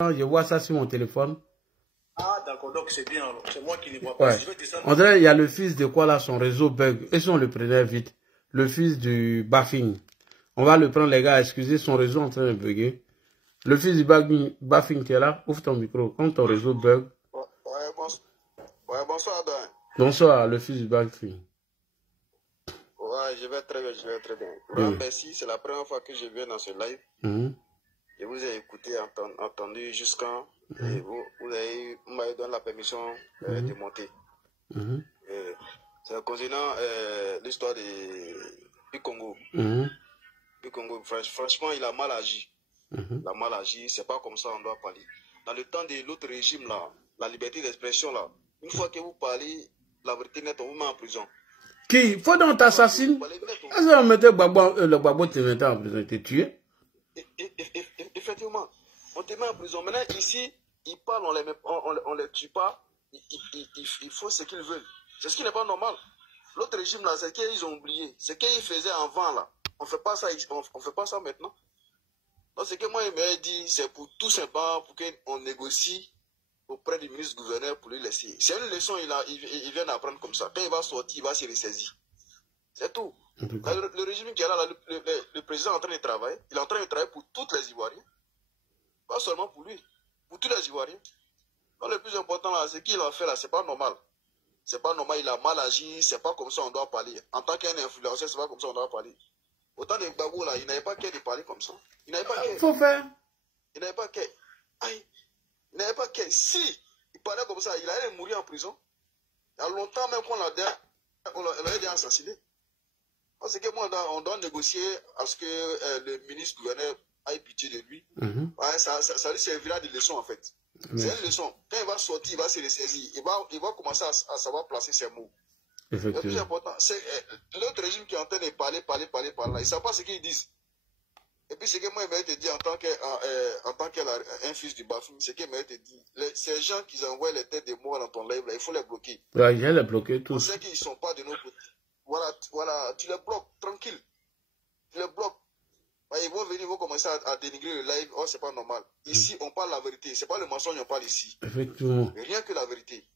Je vois ça sur mon téléphone. Ah, d'accord, donc c'est bien. C'est moi qui ne vois pas. Ouais. Je vais descendre. On dirait il y a le fils de quoi là, son réseau bug. Et si on le prenait vite, le fils du Baffing. On va le prendre, les gars. Excusez, son réseau est en train de bugger. Le fils du Baffing qui est là, ouvre ton micro. Comme ton réseau bug. Ouais, bonsoir, Dan. Bonsoir, le fils du Baffing. Ouais, je vais très bien, je vais très bien. Merci, c'est la première fois que je viens dans ce live. Je vous ai écouté, entendu jusqu'à... Vous m'avez donné la permission de monter. C'est concernant l'histoire du Congo. Du Congo, franchement, il a mal agi. Il a mal agi, c'est pas comme ça on doit parler. Dans le temps de l'autre régime, là, la liberté d'expression, là, une fois que vous parlez la vérité nette, on vous met en prison. Qui? Faut donc t'assassiner. Est-ce qu'on mettait le Gbagbo te mettait en prison, te tuer? Effectivement, on te met en prison. Maintenant, ici, ils parlent, on les tue pas. Ils font ce qu'ils veulent. C'est ce qui n'est pas normal. L'autre régime, là, c'est qu'ils ont oublié. Ce qu'ils faisaient avant, là. On ne fait pas ça, on fait pas ça maintenant. Donc, ce que moi, il m'a dit, c'est pour tout simplement, pour qu'on négocie auprès du ministre-gouverneur pour lui laisser. C'est une leçon, il vient d'apprendre comme ça. Quand il va sortir, il va se ressaisir. C'est tout. Le régime qui est là, le président est en train de travailler. Il est en train de travailler pour tous les Ivoiriens. Pas seulement pour lui, pour tous les Ivoiriens. Donc, le plus important, là, c'est qu'il a fait là, c'est pas normal. C'est pas normal, il a mal agi, c'est pas comme ça on doit parler. En tant qu'un influenceur, c'est pas comme ça on doit parler. Autant de Gbagbo là, il n'avait pas qu'à de parler comme ça. Il n'avait pas qu'à. Faut faire. Il n'avait pas qu'à. Il n'avait pas qu'à. Si il parlait comme ça, il allait mourir en prison. Il y a longtemps même qu'on l'avait déjà assassiné. Parce que moi, on doit négocier à ce que le ministre-gouverneur ait pitié de lui. Ouais, ça lui servira de leçon en fait. C'est une leçon. Quand il va sortir, il va se ressaisir. Il va commencer à savoir placer ses mots. Le plus important, c'est l'autre régime qui est en train de parler là. Ils ne savent pas ce qu'ils disent. Et puis, ce que moi, il m'a été dit en tant qu'un fils du Bafim, ce qu'il m'a été dit, ces gens qui envoient les têtes de morts dans ton live, là, il faut les bloquer. Ouais, il y a les bloquer tous. On sait qu'ils ne sont pas de nos côtés. Voilà, tu les bloques, tranquille. Tu les bloques. Ils vont venir, ils vont commencer à dénigrer le live. Oh, c'est pas normal. Ici, on parle la vérité. C'est pas le mensonge, on parle ici. Effectivement. Rien que la vérité.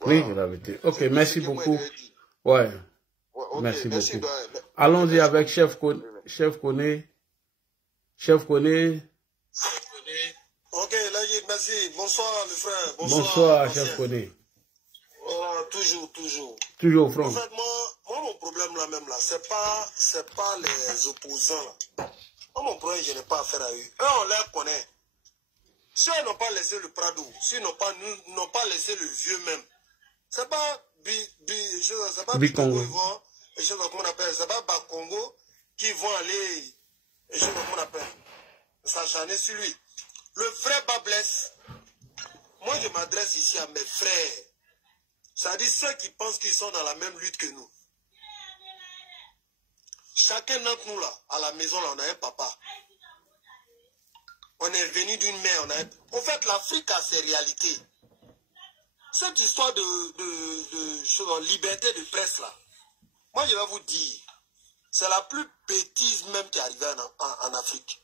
Voilà. Oui, la vérité. Ok, merci beaucoup. Ouais. Okay, merci beaucoup. Allons-y avec Chef Koné. Chef Koné. Ok, là, merci. Bonsoir, le frère. Bonsoir, Chef Koné. Toujours. Toujours au front. En fait, moi, mon problème là même là, c'est pas les opposants là. Moi, mon problème, je n'ai pas affaire à eux. Eux, on les connaît. Si ils n'ont pas laissé le Prado, s'ils n'ont pas laissé le vieux même, c'est pas Bicongo, comment on appelle, c'est pas Bakongo qui vont aller, comment on appelle, s'acharner sur lui. Le vrai Babless, moi je m'adresse ici à mes frères. C'est-à-dire ceux qui pensent qu'ils sont dans la même lutte que nous. Chacun d'entre nous là, à la maison là, on a un papa. On est venu d'une mère. En fait, l'Afrique a ses réalités. Cette histoire de liberté de presse là, moi je vais vous dire, c'est la plus bêtise même qui est arrivée en Afrique.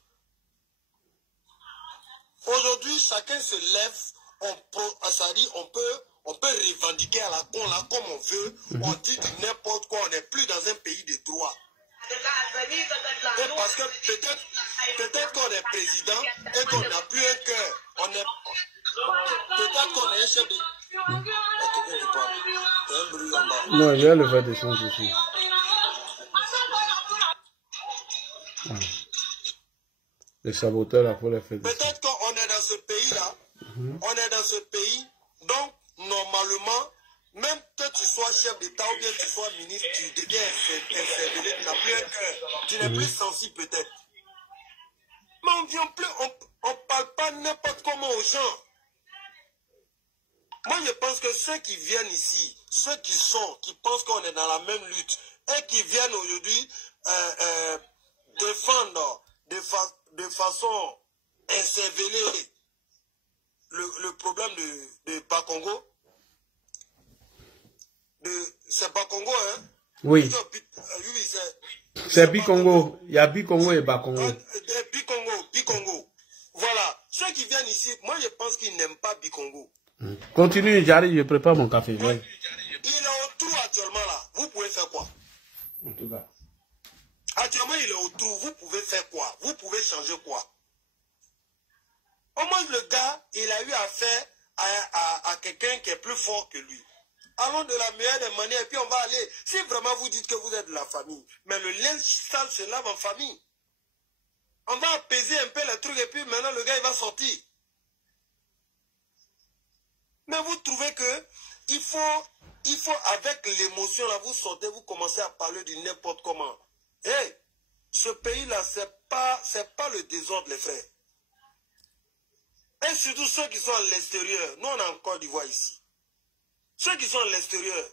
Aujourd'hui, chacun se lève, on peut revendiquer à la con là comme on veut, on dit n'importe quoi, on n'est plus dans un pays de droit. Et parce que peut-être qu'on est président et qu'on n'a plus un cœur, peut-être qu'on est un chef de... Non, il y a le fait de changer ici. Les saboteurs là pour les faire. Peut-être qu'on est dans ce pays là, on est dans ce pays, donc normalement, même que tu sois chef d'État ou bien tu sois ministre, tu deviens inféodé, tu n'as plus un cœur, tu n'es plus sensible peut-être. Mais on parle pas n'importe comment aux gens. Moi je pense que ceux qui viennent ici, ceux qui pensent qu'on est dans la même lutte, et qui viennent aujourd'hui défendre de façon insévérée le problème de Bakongo. C'est Bakongo, hein? Oui. C'est Bicongo. Il y a Bicongo et Bakongo. Bicongo pense qu'il n'aime pas Bikongo. Continue, j'arrive, je prépare mon café. Il est au trou actuellement là. Vous pouvez faire quoi? En tout cas. Actuellement, il est au trou. Vous pouvez faire quoi? Vous pouvez changer quoi? Au moins, le gars, il a eu affaire à quelqu'un qui est plus fort que lui. Allons de la meilleure des manières, et puis on va aller. Si vraiment vous dites que vous êtes de la famille, mais le linge sale se lave en famille. On va apaiser un peu les trucs, et puis maintenant le gars, il va sortir. Mais vous trouvez que il faut avec l'émotion, là, vous sortez, vous commencez à parler du n'importe comment. Hey, ce pays-là, c'est pas le désordre, les frères. Et surtout ceux qui sont à l'extérieur. Nous, on est en Côte d'Ivoire ici. Ceux qui sont à l'extérieur,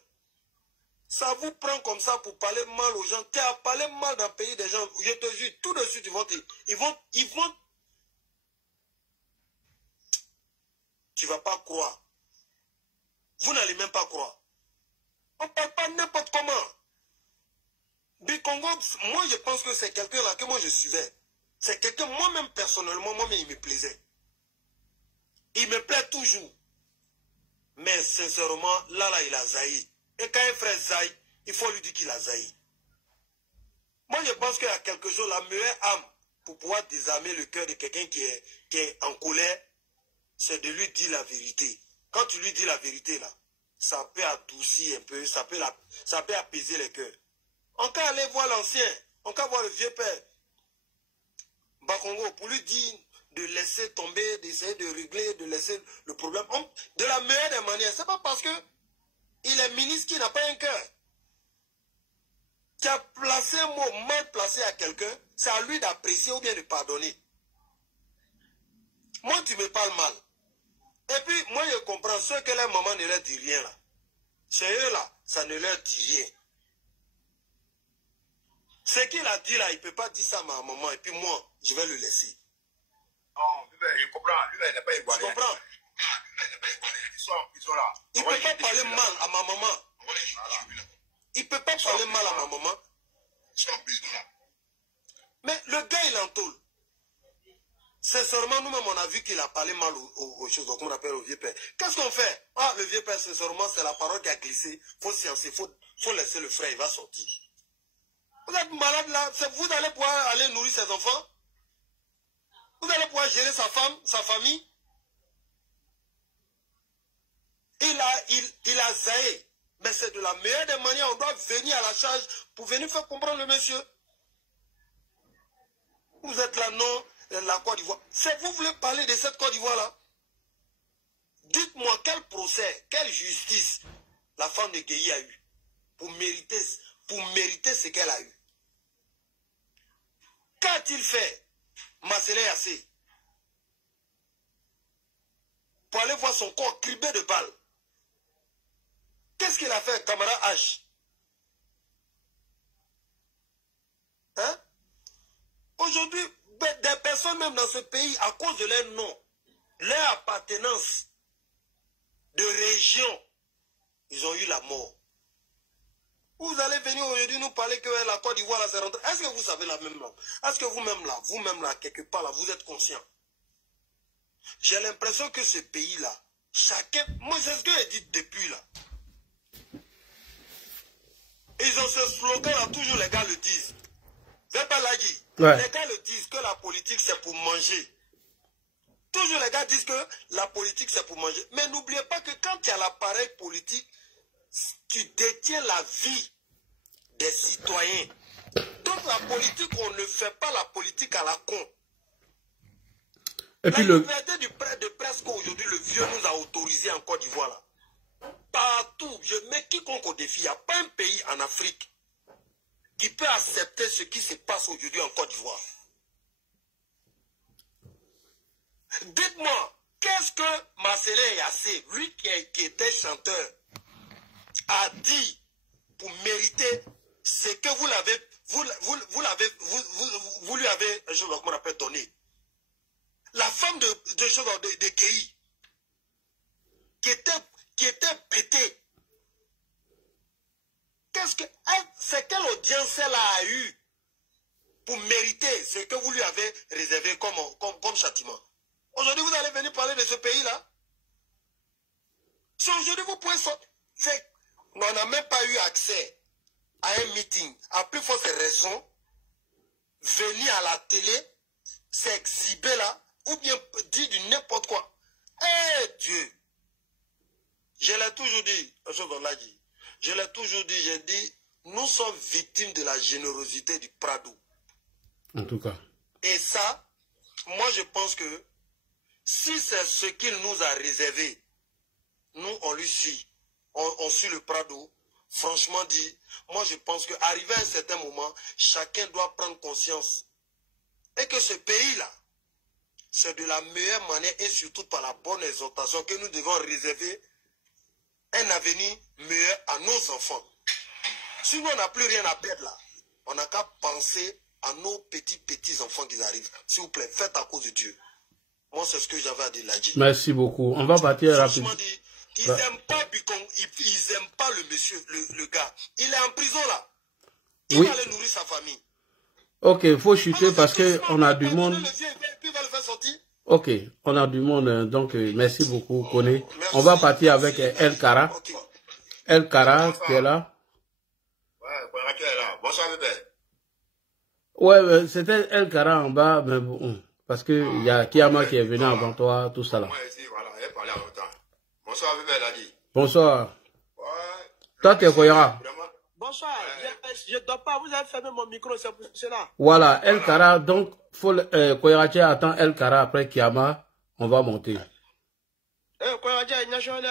ça vous prend comme ça pour parler mal aux gens. Tu as parlé mal d'un pays des gens, je te jure, tout de suite, ils vont. Tu ne vas pas croire. Vous n'allez même pas croire. On ne parle pas n'importe comment. Bikongo, moi je pense que c'est quelqu'un là que moi je suivais. C'est quelqu'un, moi-même personnellement, moi-même il me plaisait. Il me plaît toujours. Mais sincèrement, là, il a zaï. Et quand un frère zaï, il faut lui dire qu'il a zaï. Moi, je pense qu'il y a quelque chose, la meilleure âme, pour pouvoir désarmer le cœur de quelqu'un qui est en colère, c'est de lui dire la vérité. Quand tu lui dis la vérité, là, ça peut adoucir un peu, ça peut apaiser les cœurs. On peut aller voir l'ancien, on peut voir le vieux père, Bakongo, pour lui dire de laisser tomber, d'essayer de régler, de laisser le problème. De la meilleure des manières. C'est pas parce que il est ministre qui n'a pas un cœur. Tu as placé un mot mal placé à quelqu'un, c'est à lui d'apprécier ou bien de pardonner. Moi, tu me parles mal. Et puis, moi, je comprends ceux que leur maman ne leur dit rien là. Chez eux là, ça ne leur dit rien. Ce qu'il a dit là, il ne peut pas dire ça à ma maman et puis moi, je vais le laisser. Non, je comprends. Lui, il n'est pas igual. Tu comprends? Ils sont là. Il ne peut pas parler mal à ma maman. Il ne peut pas parler mal à ma maman. Mais le gars, il entoule. Sincèrement, nous-mêmes, on a vu qu'il a parlé mal aux choses, comme on appelle au vieux père. Qu'est-ce qu'on fait? Ah, le vieux père, sincèrement, c'est la parole qui a glissé. Il faut sciencer, il faut laisser le frère, il va sortir. Vous êtes malade là, vous allez pouvoir aller nourrir ses enfants? Vous allez pouvoir gérer sa femme, sa famille? Il a zaï. Mais c'est de la meilleure des manières, on doit venir à la charge pour venir faire comprendre le monsieur. Vous êtes là, non, la Côte d'Ivoire. C'est vous voulez parler de cette Côte d'Ivoire là? Dites-moi quel procès, quelle justice la femme de Guéhi a eu pour mériter ce qu'elle a eu. Qu'a-t-il fait, Marcelin Yassé, pour aller voir son corps cribé de balles? Qu'est-ce qu'il a fait, camarade H? Hein? Aujourd'hui, des personnes même dans ce pays, à cause de leur nom, leur appartenance de région, ils ont eu la mort. Vous allez venir aujourd'hui nous parler que la Côte d'Ivoire là c'est rentré. Est-ce que vous savez la même langue? Est-ce que vous-même là, quelque part là, vous êtes conscient? J'ai l'impression que ce pays-là, chacun, moi c'est ce que j'ai dit depuis là. Ils ont ce slogan là, toujours les gars le disent. Vous n'avez pas l'a dit. Ouais. Les gars le disent que la politique c'est pour manger. Toujours les gars disent que la politique c'est pour manger. Mais n'oubliez pas que quand tu as l'appareil politique, tu détiens la vie des citoyens. Donc la politique, on ne fait pas la politique à la con. Et puis la liberté de presse qu'aujourd'hui le vieux nous a autorisé en Côte d'Ivoire là. Partout, je mets quiconque au défi, il n'y a pas un pays en Afrique qui peut accepter ce qui se passe aujourd'hui en Côte d'Ivoire. Dites-moi, qu'est-ce que Marcelin Yassé, lui qui était chanteur, a dit pour mériter ce que vous lui avez, je ne sais pas comment on appelle, donné. La femme de Guéhi, qui était pétée. C'est quelle audience elle a eu pour mériter ce que vous lui avez réservé comme châtiment? Aujourd'hui, vous allez venir parler de ce pays-là. Si aujourd'hui, vous pouvez sortir. On n'a même pas eu accès à un meeting. À plus forte raison, venir à la télé, s'exhiber là, ou bien dire du n'importe quoi. Eh Dieu! Je l'ai toujours dit, je l'ai toujours dit, j'ai dit, nous sommes victimes de la générosité du Prado. En tout cas. Et ça, moi je pense que si c'est ce qu'il nous a réservé, nous on lui suit. On suit le Prado. Franchement dit, moi je pense qu'arrivé à un certain moment, chacun doit prendre conscience. Et que ce pays-là, c'est de la meilleure manière et surtout par la bonne exhortation que nous devons réserver un avenir meilleur à nos enfants. Si nous on n'a plus rien à perdre là, on n'a qu'à penser à nos petits enfants qui arrivent. S'il vous plaît, faites à cause de Dieu. Moi, c'est ce que j'avais à dire là. Merci beaucoup. On va partir rapidement. Ils n'aiment pas Bicon, ils n'aiment pas le monsieur, le gars. Il est en prison là. Il va aller nourrir sa famille. Ok, il faut chuter parce qu'on a du monde. Ok, on a du monde. Donc, merci beaucoup, Koné. On va partir avec El Kara. El Kara qui est là. Bonsoir, bébé. Ouais, c'était El Kara en bas, mais bon, parce que il y a Kiama qui est venu avant toi, tout ça là. Bonsoir, bébé, Ladi. Bonsoir. Toi, tu es Koyara. Bonsoir, je ne dors pas, vous avez fermé mon micro, c'est pour cela. Voilà, El Kara, donc, Koyarache attend El Kara après Kiama, on va monter. Koyarache, il y a changé.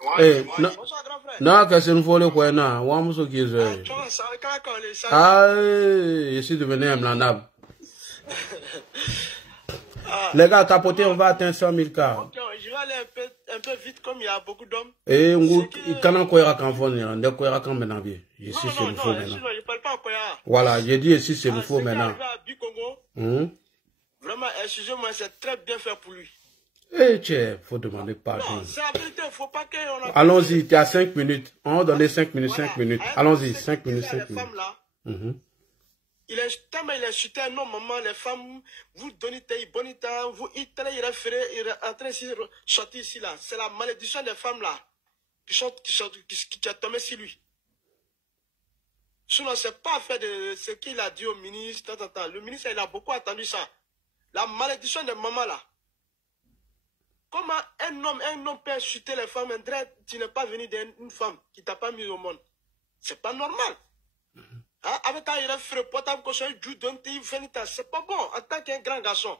Bonsoir, grand frère. Non, que c'est une folie, quoi, non, ou un qui est. Ah, je suis devenu un blanab. Les gars, tapoter, on va atteindre 100 000 cas. Ok, je vais aller un peu vite comme il y a beaucoup d'hommes. Et quand on koyera quand on on est koyera quand maintenant bien. Je suis c'est le faux maintenant. Non, je parle pas en koyara. Voilà, j'ai dit ici c'est le faux maintenant. Vraiment, excusez-moi, c'est très bien fait pour lui. Eh, tiens, faut demander pardon. C'est la vérité, faut pas qu'on a... Allons-y, tu as 5 minutes. On va donner 5 minutes, 5 minutes. Allons-y, 5 minutes, 5 minutes. Il est tellement il est chuté non maman les femmes vous donnez des bonita vous il est en train de sortir ici là c'est la malédiction des femmes là qui est tombée sur lui. Sinon c'est pas fait de ce qu'il a dit au ministre. Le ministre il a beaucoup attendu ça. La malédiction des mamans là. Comment un homme peut chuter les femmes tu n'es pas venu d'une femme qui t'a pas mis au monde. C'est pas normal. Avec un frère potable que c'est pas bon en tant qu'un grand garçon.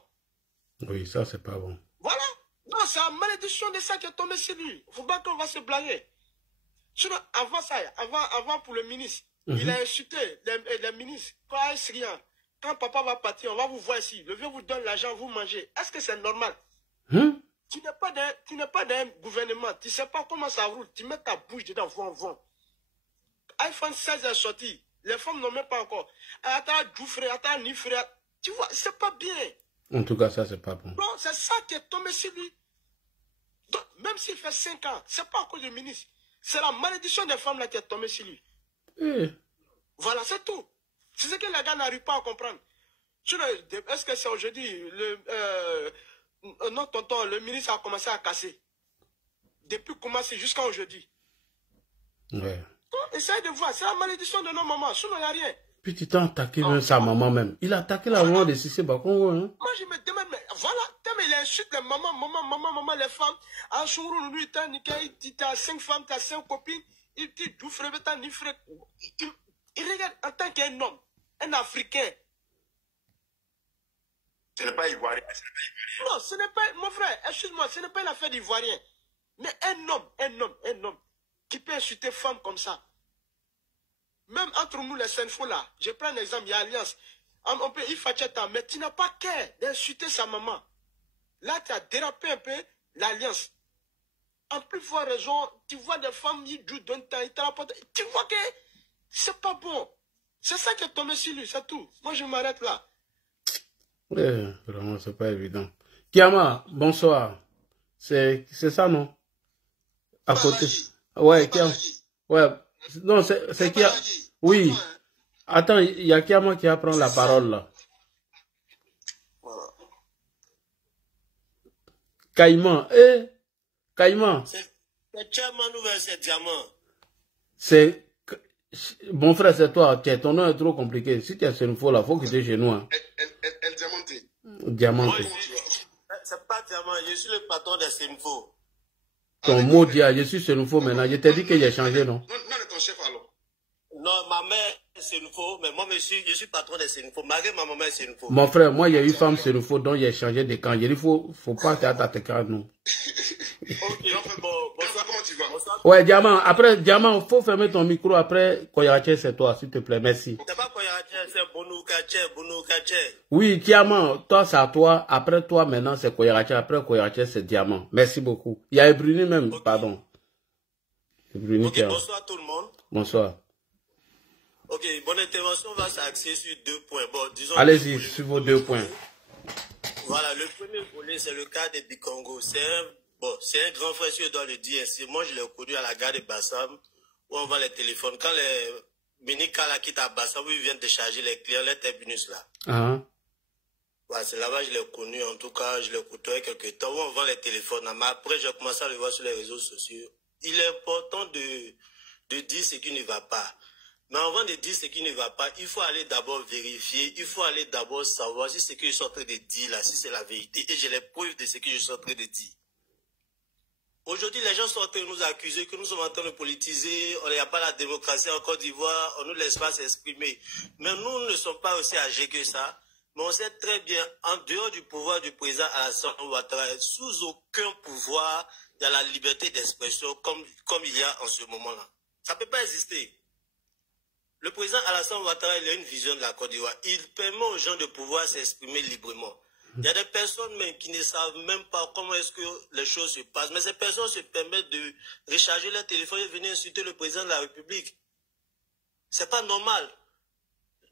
Oui, ça c'est pas bon. Voilà. Non, c'est la malédiction de ça qui est tombée sur lui. Il faut pas qu'on va se blaguer. Sinon, avant ça, avant pour le ministre, il a insulté les ministres. Quand papa va partir, on va vous voir ici. Le vieux vous donne l'argent, vous mangez. Est-ce que c'est normal? Tu n'es pas d'un gouvernement. Tu ne sais pas comment ça roule. Tu mets ta bouche dedans, vont. iPhone 16 est sorti. Les femmes n'ont même pas encore. Attends, du frère, attends, ni frère. Tu vois, c'est pas bien. En tout cas, ça, c'est pas bon. Non, c'est ça qui est tombé sur lui. Donc, même s'il fait 5 ans, c'est pas à cause du ministre. C'est la malédiction des femmes là qui est tombée sur lui. Voilà, c'est tout. C'est ce que les gars n'arrivent pas à comprendre. Est-ce que c'est aujourd'hui, non, tonton, le ministre a commencé à casser. Depuis commencer jusqu'à aujourd'hui. Ouais. Essaye de voir, c'est la malédiction de nos mamans, sinon il n'y a rien. Puis tu t'as attaqué même sa maman même. Il a attaqué la maman de Sissé Bakongo. Hein? Moi je me demande, mais voilà, il insulte les mamans, les femmes. À Chourou, lui, tu as 5 femmes, tu as 5 copines. Il dit, d'où frère, ni frère. Il regarde en tant qu'un homme, un Africain. Ce n'est pas ivoirien. Non, ce n'est pas, mon frère, excuse-moi, ce n'est pas l'affaire d'Ivoirien. Mais un homme qui peut insulter femme comme ça. Même entre nous, les Senfo là, je prends un exemple, il y a Alliance. On peut y faire temps, mais tu n'as pas qu'à d'insulter sa maman. Là, tu as dérapé un peu l'Alliance. En plus forte raison, tu vois des femmes, ils jouent d'un temps, ils te rapportent. Tu vois que c'est pas bon. C'est ça qui est tombé sur lui, c'est tout. Moi, je m'arrête là. Vraiment, c'est pas évident. Kiama, bonsoir. C'est ça, non? À côté. Ouais, Kiama. Ouais. Non, c'est Kiama. Oui. Attends, il y a Kiama qui va prendre la parole là. Caïman, Caïman. C'est Chairman ou c'est Diamant? C'est... Mon frère, c'est toi. Ton nom est trop compliqué. Si tu es Senfo, là, il faut que tu es chez nous. Hein. El Diamante. Diamante. C'est pas Diamant, je suis le patron de Senfo. Ton mot dit, je suis Senfo maintenant. Je t'ai dit que j'ai changé, non? Non, ton chef alors. Non, ma mère c'est Senfo, mais moi je suis patron de Senfo. Malgré ma maman est Senfo. Mon frère, moi, il y a eu femme Senfo, donc j'ai changé de camp. Il faut pas que tu aies tes camps, non. Ok, bonsoir, comment tu vas? Ouais, Diamant, après, Diamant, faut fermer ton micro après Koyarache, c'est toi, s'il te plaît, merci. C'est pas Koyarache, c'est Bonoukache. Oui, Diamant, toi, c'est à toi, après toi, maintenant, c'est Koyarache, après Koyarache, c'est Diamant. Merci beaucoup. Il y a Bruni même, okay. Pardon. Bruni, ok, bonsoir tout le monde. Bonsoir. Ok, bonne intervention va s'axer sur 2 points. Bon, disons. Allez-y, sur vos 2 points. Voilà, le premier volet, c'est le cas de Bikongo. C'est un grand frère, si je dois le dire ainsi. Moi, je l'ai connu à la gare de Bassam, où on vend les téléphones. Quand les mini-cars quittent à Bassam, où ils viennent décharger les clients, les terminus là. Voilà, c'est là-bas que je l'ai connu. En tout cas, je l'ai côtoyé quelques temps, où on vend les téléphones. Mais après, j'ai commencé à le voir sur les réseaux sociaux. Il est important de dire ce qui ne va pas. Mais avant de dire ce qui ne va pas, il faut aller d'abord vérifier, il faut aller d'abord savoir si ce que je suis en train de dire là, si c'est la vérité. Et j'ai les preuves de ce que je suis en train de dire. Aujourd'hui, les gens sont en train de nous accuser que nous sommes en train de politiser, il n'y a pas la démocratie en Côte d'Ivoire, on ne nous laisse pas s'exprimer. Mais nous ne sommes pas aussi âgés que ça. Mais on sait très bien, en dehors du pouvoir du président Alassane Ouattara, sous aucun pouvoir, il y a la liberté d'expression comme il y a en ce moment-là. Ça ne peut pas exister. Le président Alassane Ouattara, il a une vision de la Côte d'Ivoire. Il permet aux gens de pouvoir s'exprimer librement. Il y a des personnes même qui ne savent même pas comment est-ce que les choses se passent. Mais ces personnes se permettent de recharger leur téléphone et venir insulter le président de la République. C'est pas normal.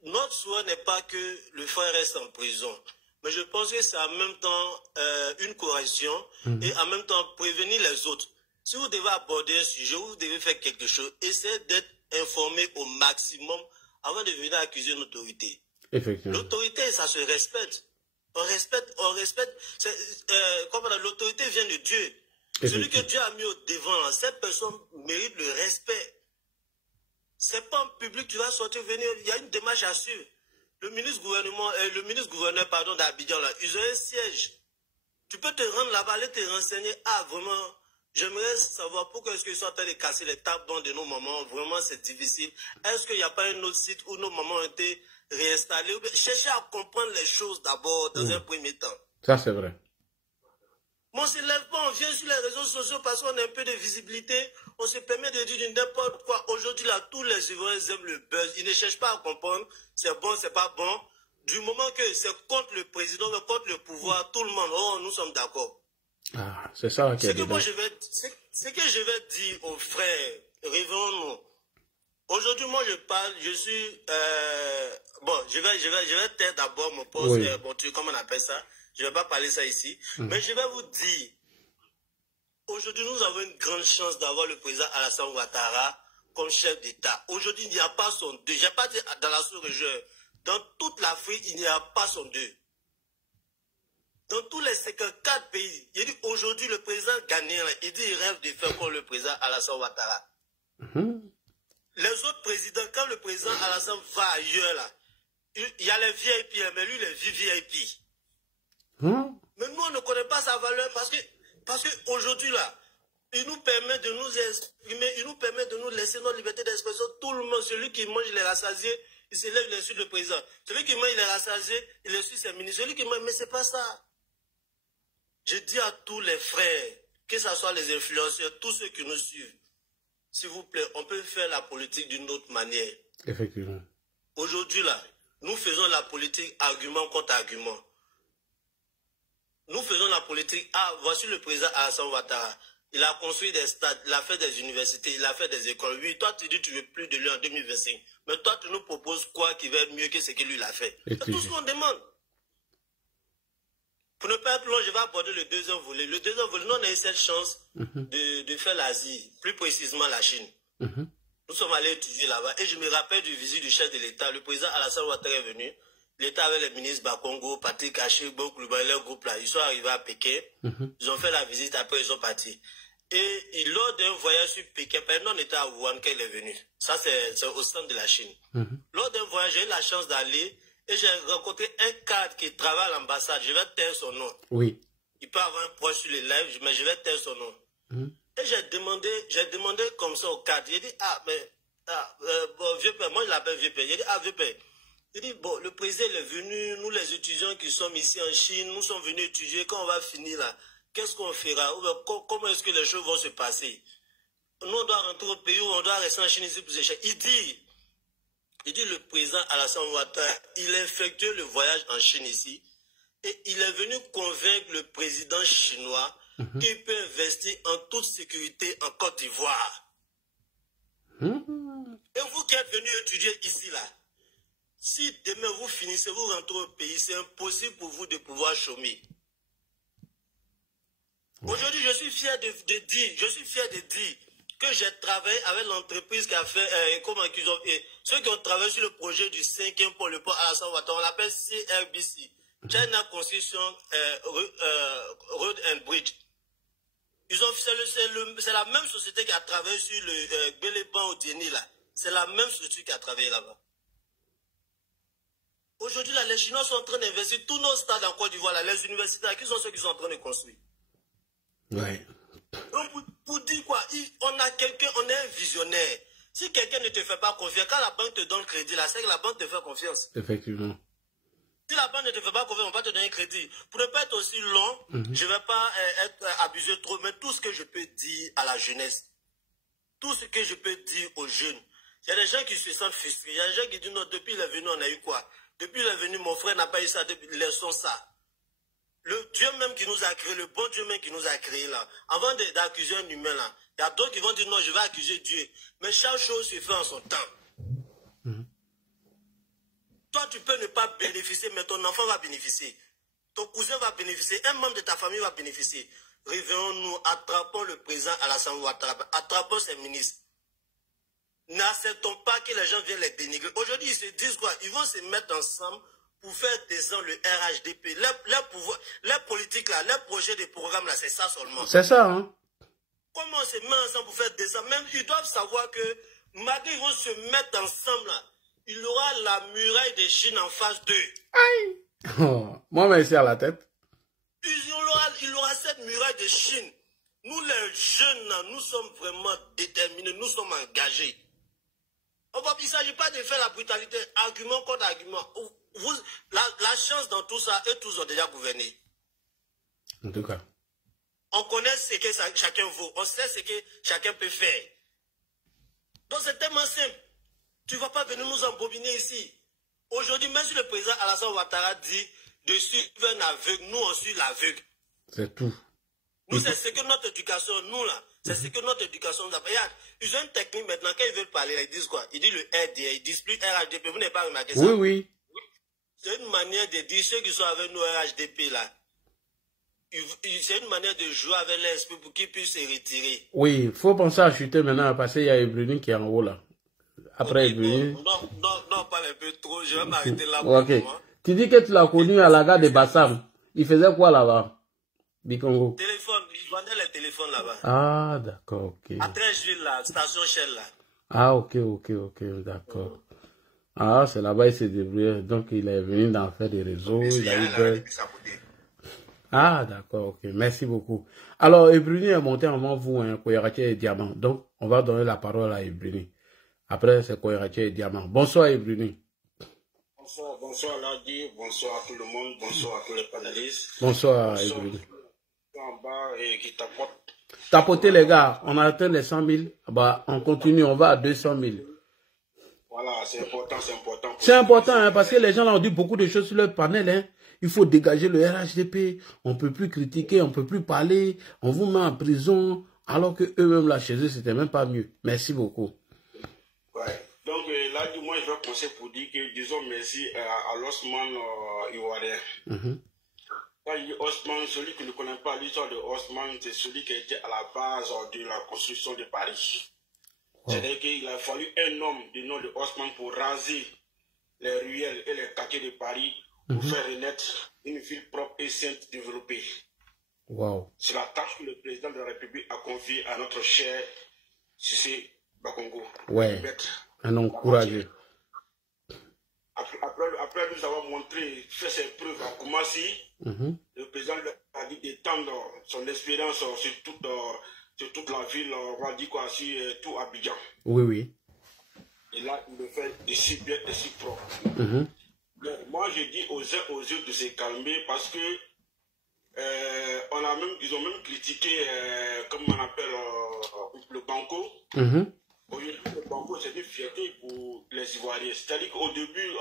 Notre souhait n'est pas que le frère reste en prison. Mais je pense que c'est en même temps une correction et en même temps prévenir les autres. Si vous devez aborder un sujet, vous devez faire quelque chose. Essayez d'être informé au maximum avant de venir accuser une autorité. L'autorité, ça se respecte. On respecte. L'autorité vient de Dieu. Celui que Dieu a mis au devant, cette personne mérite le respect. C'est pas en public, tu vas sortir, venir, il y a une démarche à suivre. Le ministre gouverneur d'Abidjan, là, ils ont un siège. Tu peux te rendre là-bas, aller te renseigner. Ah, vraiment, j'aimerais savoir pourquoi est-ce qu'ils sont en train de casser les tables de nos mamans. Vraiment, c'est difficile. Est-ce qu'il n'y a pas un autre site où nos mamans ont été réinstallées? Cherchez à comprendre les choses d'abord, dans un premier temps. Ça, c'est vrai. On ne se lève pas, on vient sur les réseaux sociaux parce qu'on a un peu de visibilité. On se permet de dire n'importe quoi. Aujourd'hui, là, tous les Ivoiriens aiment le buzz. Ils ne cherchent pas à comprendre. C'est bon, c'est pas bon. Du moment que c'est contre le président, mais contre le pouvoir, tout le monde, oh, nous sommes d'accord. Ah, c'est ça qui est dedans. Ce que je vais dire aux frères, réveillons-nous. Aujourd'hui, moi, je parle, je suis... je vais taire d'abord mon poste, oui. Comment on appelle ça? Je ne vais pas parler ça ici. Mais je vais vous dire, aujourd'hui, nous avons une grande chance d'avoir le président Alassane Ouattara comme chef d'État. Aujourd'hui, il n'y a pas son deux. Je n'ai pas dit dans la sous-région. Dans toute l'Afrique, il n'y a pas son deux. Dans tous les 54 pays, il dit aujourd'hui, le président ghanéen, il dit qu'il rêve de faire comme le président Alassane Ouattara. Les autres présidents, quand le président Alassane va ailleurs, là, il y a les VIP, mais lui, il est VIP. Mais nous, on ne connaît pas sa valeur parce que aujourd'hui, là, il nous permet de nous exprimer, il nous permet de nous laisser notre liberté d'expression. Tout le monde, celui qui mange, il est rassasié, il se lève, il insulte le président. Celui qui mange, il est rassasié, il insulte ses ministres. Celui qui mange, mais c'est pas ça. Je dis à tous les frères, que ce soit les influenceurs, tous ceux qui nous suivent, s'il vous plaît, on peut faire la politique d'une autre manière. Effectivement. Aujourd'hui, là, nous faisons la politique argument contre argument. Nous faisons la politique. Ah, voici le président Alassane Ouattara. Il a construit des stades, il a fait des universités, il a fait des écoles. Oui, toi, tu dis que tu veux plus de lui en 2025. Mais toi, tu nous proposes quoi qui va être mieux que ce que lui a fait? C'est tout ce qu'on demande. Pour ne pas être long, je vais aborder le deuxième volet. Le deuxième volet, nous, on a eu cette chance de faire l'Asie, plus précisément la Chine. Nous sommes allés étudier là-bas. Et je me rappelle du visite du chef de l'État. Le président Alassane Ouattara est venu. l'État avec les ministres Bakongo, Patrick Kaché, leur groupe là, ils sont arrivés à Pékin, ils ont fait la visite, après ils sont partis. Et lors d'un voyage sur Pékin, on était à Wuhan quand il est venu. Ça, c'est au centre de la Chine. Lors d'un voyage, j'ai eu la chance d'aller et j'ai rencontré un cadre qui travaille à l'ambassade. Je vais taire son nom. Oui. Il peut avoir un proche sur les lives, mais je vais taire son nom. Et j'ai demandé comme ça au cadre. J'ai dit, bon, vieux père, moi je l'appelle vieux père. J'ai dit, vieux père. Il dit, bon, le président est venu, nous les étudiants qui sommes ici en Chine, nous sommes venus étudier, quand on va finir là, qu'est-ce qu'on fera? Comment est-ce que les choses vont se passer? Nous, on doit rentrer au pays ou on doit rester en Chine ici pour s'échapper. Il dit, le président Alassane Ouattara, il a effectué le voyage en Chine ici, et il est venu convaincre le président chinois qu'il peut investir en toute sécurité en Côte d'Ivoire. Et vous qui êtes venus étudier ici là, si demain vous finissez, vous rentrez au pays, c'est impossible pour vous de pouvoir chômer. Aujourd'hui, je suis fier de dire que j'ai travaillé avec l'entreprise qui a fait, ceux qui ont travaillé sur le projet du 5e pôle, le port Alassane Ouattara, on l'appelle CRBC, China Construction Road and Bridge. C'est la même société qui a travaillé sur le Béléban au Déni là. C'est la même structure qui a travaillé là-bas. Aujourd'hui, là, les Chinois sont en train d'investir tous nos stades en Côte d'Ivoire, les universités, qui sont ceux qui sont en train de construire. Ouais. Donc, pour dire quoi, on est un visionnaire. Si quelqu'un ne te fait pas confiance, quand la banque te donne crédit, là, c'est que la banque te fait confiance. Effectivement. Si la banque ne te fait pas confiance, on va te donner crédit. Pour ne pas être aussi long, je ne vais pas être abusé trop, mais tout ce que je peux dire à la jeunesse, tout ce que je peux dire aux jeunes, il y a des gens qui se sentent frustrés. Il y a des gens qui disent non, depuis il est venu, on a eu quoi? Depuis il est venu, mon frère n'a pas eu ça, laissons ça. Le Dieu même qui nous a créé, le bon Dieu même qui nous a créé là, avant d'accuser un humain là, il y a d'autres qui vont dire non, je vais accuser Dieu. Mais chaque chose se fait en son temps. Toi, tu peux ne pas bénéficier, mais ton enfant va bénéficier. Ton cousin va bénéficier, un membre de ta famille va bénéficier. Réveillons-nous, attrapons le président Alassane Ouattara, attrapons ses ministres. N'acceptons pas que les gens viennent les dénigrer. Aujourd'hui, ils se disent quoi? Ils vont se mettre ensemble pour faire descendre le RHDP. Les politiques là, les projets de programme là, c'est ça seulement. C'est ça, hein? Comment on se met ensemble pour faire descendre? Même ils doivent savoir que malgré ils vont se mettre ensemble là, il y aura la muraille de Chine en face d'eux. Aïe! Oh, moi, mais ici à la tête. Il aura cette muraille de Chine. Nous les jeunes là, nous sommes vraiment déterminés, nous sommes engagés. Il ne s'agit pas de faire la brutalité, argument contre argument. La chance dans tout ça, eux tous ont déjà gouverné. En tout cas. On connaît ce que chacun vaut, on sait ce que chacun peut faire. Donc c'est tellement simple. Tu ne vas pas venir nous embobiner ici. Aujourd'hui, même si le président Alassane Ouattara dit de suivre un aveugle, nous on suit l'aveugle. C'est tout. Nous, c'est ce que notre éducation, nous là, c'est ce que notre éducation nous a fait. Ils ont une technique maintenant, quand ils veulent parler, ils disent quoi? Ils disent le RDA, ils disent plus RHDP, vous n'avez pas remarqué ça? Oui, oui. C'est une manière de dire, ceux qui sont avec nous RHDP là, c'est une manière de jouer avec l'esprit pour qu'ils puissent se retirer. Oui, il faut penser à chuter maintenant, parce qu'il y a Ebruni qui est en haut là. Après Ebruni. Non, parle un peu trop, je vais m'arrêter là pour le moment. Tu dis que tu l'as connu à la gare de Bassam. Il faisait quoi là-bas? Bikongo. Téléphone, il vendait les téléphones là-bas. Ah, d'accord, ok. À 13 villes là, station Shell là. Ah, ok, d'accord. Ah, c'est là-bas il s'est débrouillé. Donc il est venu d'en faire des réseaux. Il a eu Ah, d'accord, ok. Merci beaucoup. Alors, Ebruni est monté avant vous, hein, Koyarachi et Diamant. Donc, on va donner la parole à Ebruni. Après, c'est Koyarachi et Diamant. Bonsoir, Ebruni. Bonsoir Ladi, bonsoir à tout le monde, bonsoir à tous les panélistes. Bonsoir, Ebruni. En bas et qui tapote. Tapotez les gars, on a atteint les 100 000. Bah, on continue, on va à 200 000. Voilà, c'est important, c'est important. C'est important, hein, parce que les gens ont dit beaucoup de choses sur leur panel. Hein. Il faut dégager le RHDP. On ne peut plus critiquer, on ne peut plus parler. On vous met en prison, alors que eux-mêmes, là, chez eux, c'était même pas mieux. Merci beaucoup. Ouais. Donc là, du moins, je vais commencer pour dire que disons merci à l'Osman ivoirien. Osman, celui qui ne connaît pas l'histoire de Osman, c'est celui qui était à la base de la construction de Paris. C'est-à-dire qu'il a fallu un homme du nom de Osman pour raser les ruelles et les quartiers de Paris pour faire renaître une ville propre et sainte développée. Wow. C'est la tâche que le président de la République a confiée à notre cher Cissé Bakongo. Ouais, un homme courageux. Après nous avons montré, fait ses preuves à Koumassi, le président a dit d'étendre son expérience sur toute la ville, on va dire quoi, sur tout Abidjan. Oui, oui. Et là, il le fait ici bien et si propre. Moi, je dis aux uns aux autres de se calmer parce que ils ont même critiqué, comme on appelle, le Banco. Aujourd'hui, le Banco, c'est une fierté pour les Ivoiriens. C'est-à-dire qu'au début,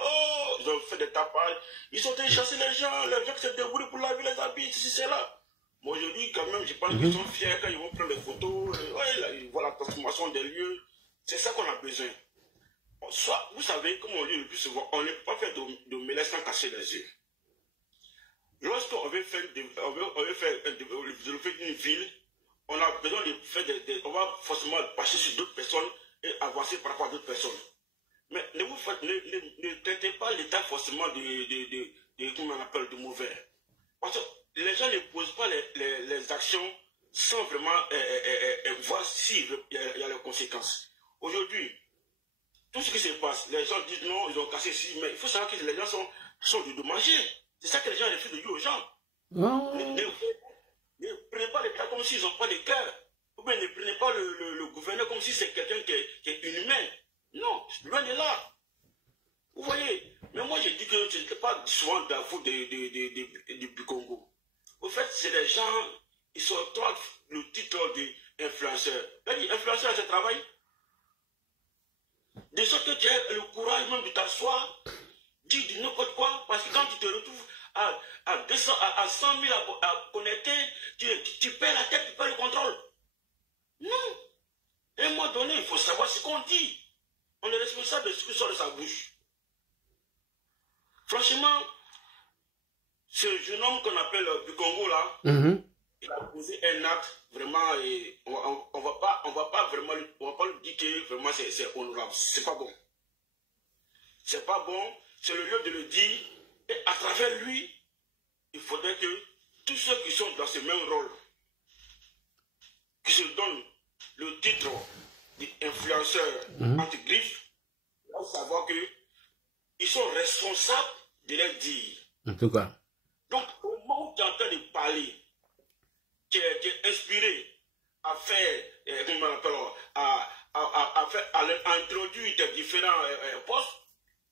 ils ont fait des tapages, ils ont chassé les gens qui se débrouillent pour laver les habits, ceci, c'est là. Mais aujourd'hui, quand même, je pense qu'ils sont fiers quand ils vont prendre des photos, ils voient la transformation des lieux. C'est ça qu'on a besoin. Soit, vous savez, comme on dit le plus souvent, on ne peut pas faire de mêlée sans casser les yeux. Lorsqu'on veut développer une ville, on a besoin de faire on va forcément passer sur d'autres personnes et avancer par rapport à d'autres personnes. Mais ne traitez pas l'État forcément comment on appelle, de mauvais. Parce que les gens ne posent pas les actions sans vraiment voir s'il y a les conséquences. Aujourd'hui, tout ce qui se passe, les gens disent non, ils ont cassé ici, mais il faut savoir que les gens sont dédommagés. C'est ça que les gens refusent de dire aux gens. Ne prenez pas l'État comme s'ils n'ont pas de cœur. Ou bien ne prenez pas le gouverneur comme si c'est quelqu'un qui est inhumain. Non, loin de là. Vous voyez, mais moi je dis que ce n'est pas souvent de la faute du Congo. Au fait, c'est des gens, ils sont le titre d'influenceur. Influenceur, c'est travail. De sorte que tu as le courage même de t'asseoir, dire du n'importe quoi, parce que quand tu te retrouves à 100 000 à connecter, tu perds la tête, tu perds le contrôle. Non. À un moment donné, il faut savoir ce qu'on dit. On est responsable de ce qui sort de sa bouche. Franchement, ce jeune homme qu'on appelle du Congo là, il a posé un acte vraiment, et on va pas lui dire que vraiment c'est honorable. C'est pas bon. C'est pas bon. C'est le lieu de le dire. Et à travers lui, il faudrait que tous ceux qui sont dans ce même rôle, qui se donnent le titre d'influenceur anti-griffe, doivent savoir qu'ils sont responsables de leur dire. En tout cas. Donc, au moment où tu es en train de parler, tu es inspiré à faire, comment on appelle, à introduire tes différents postes,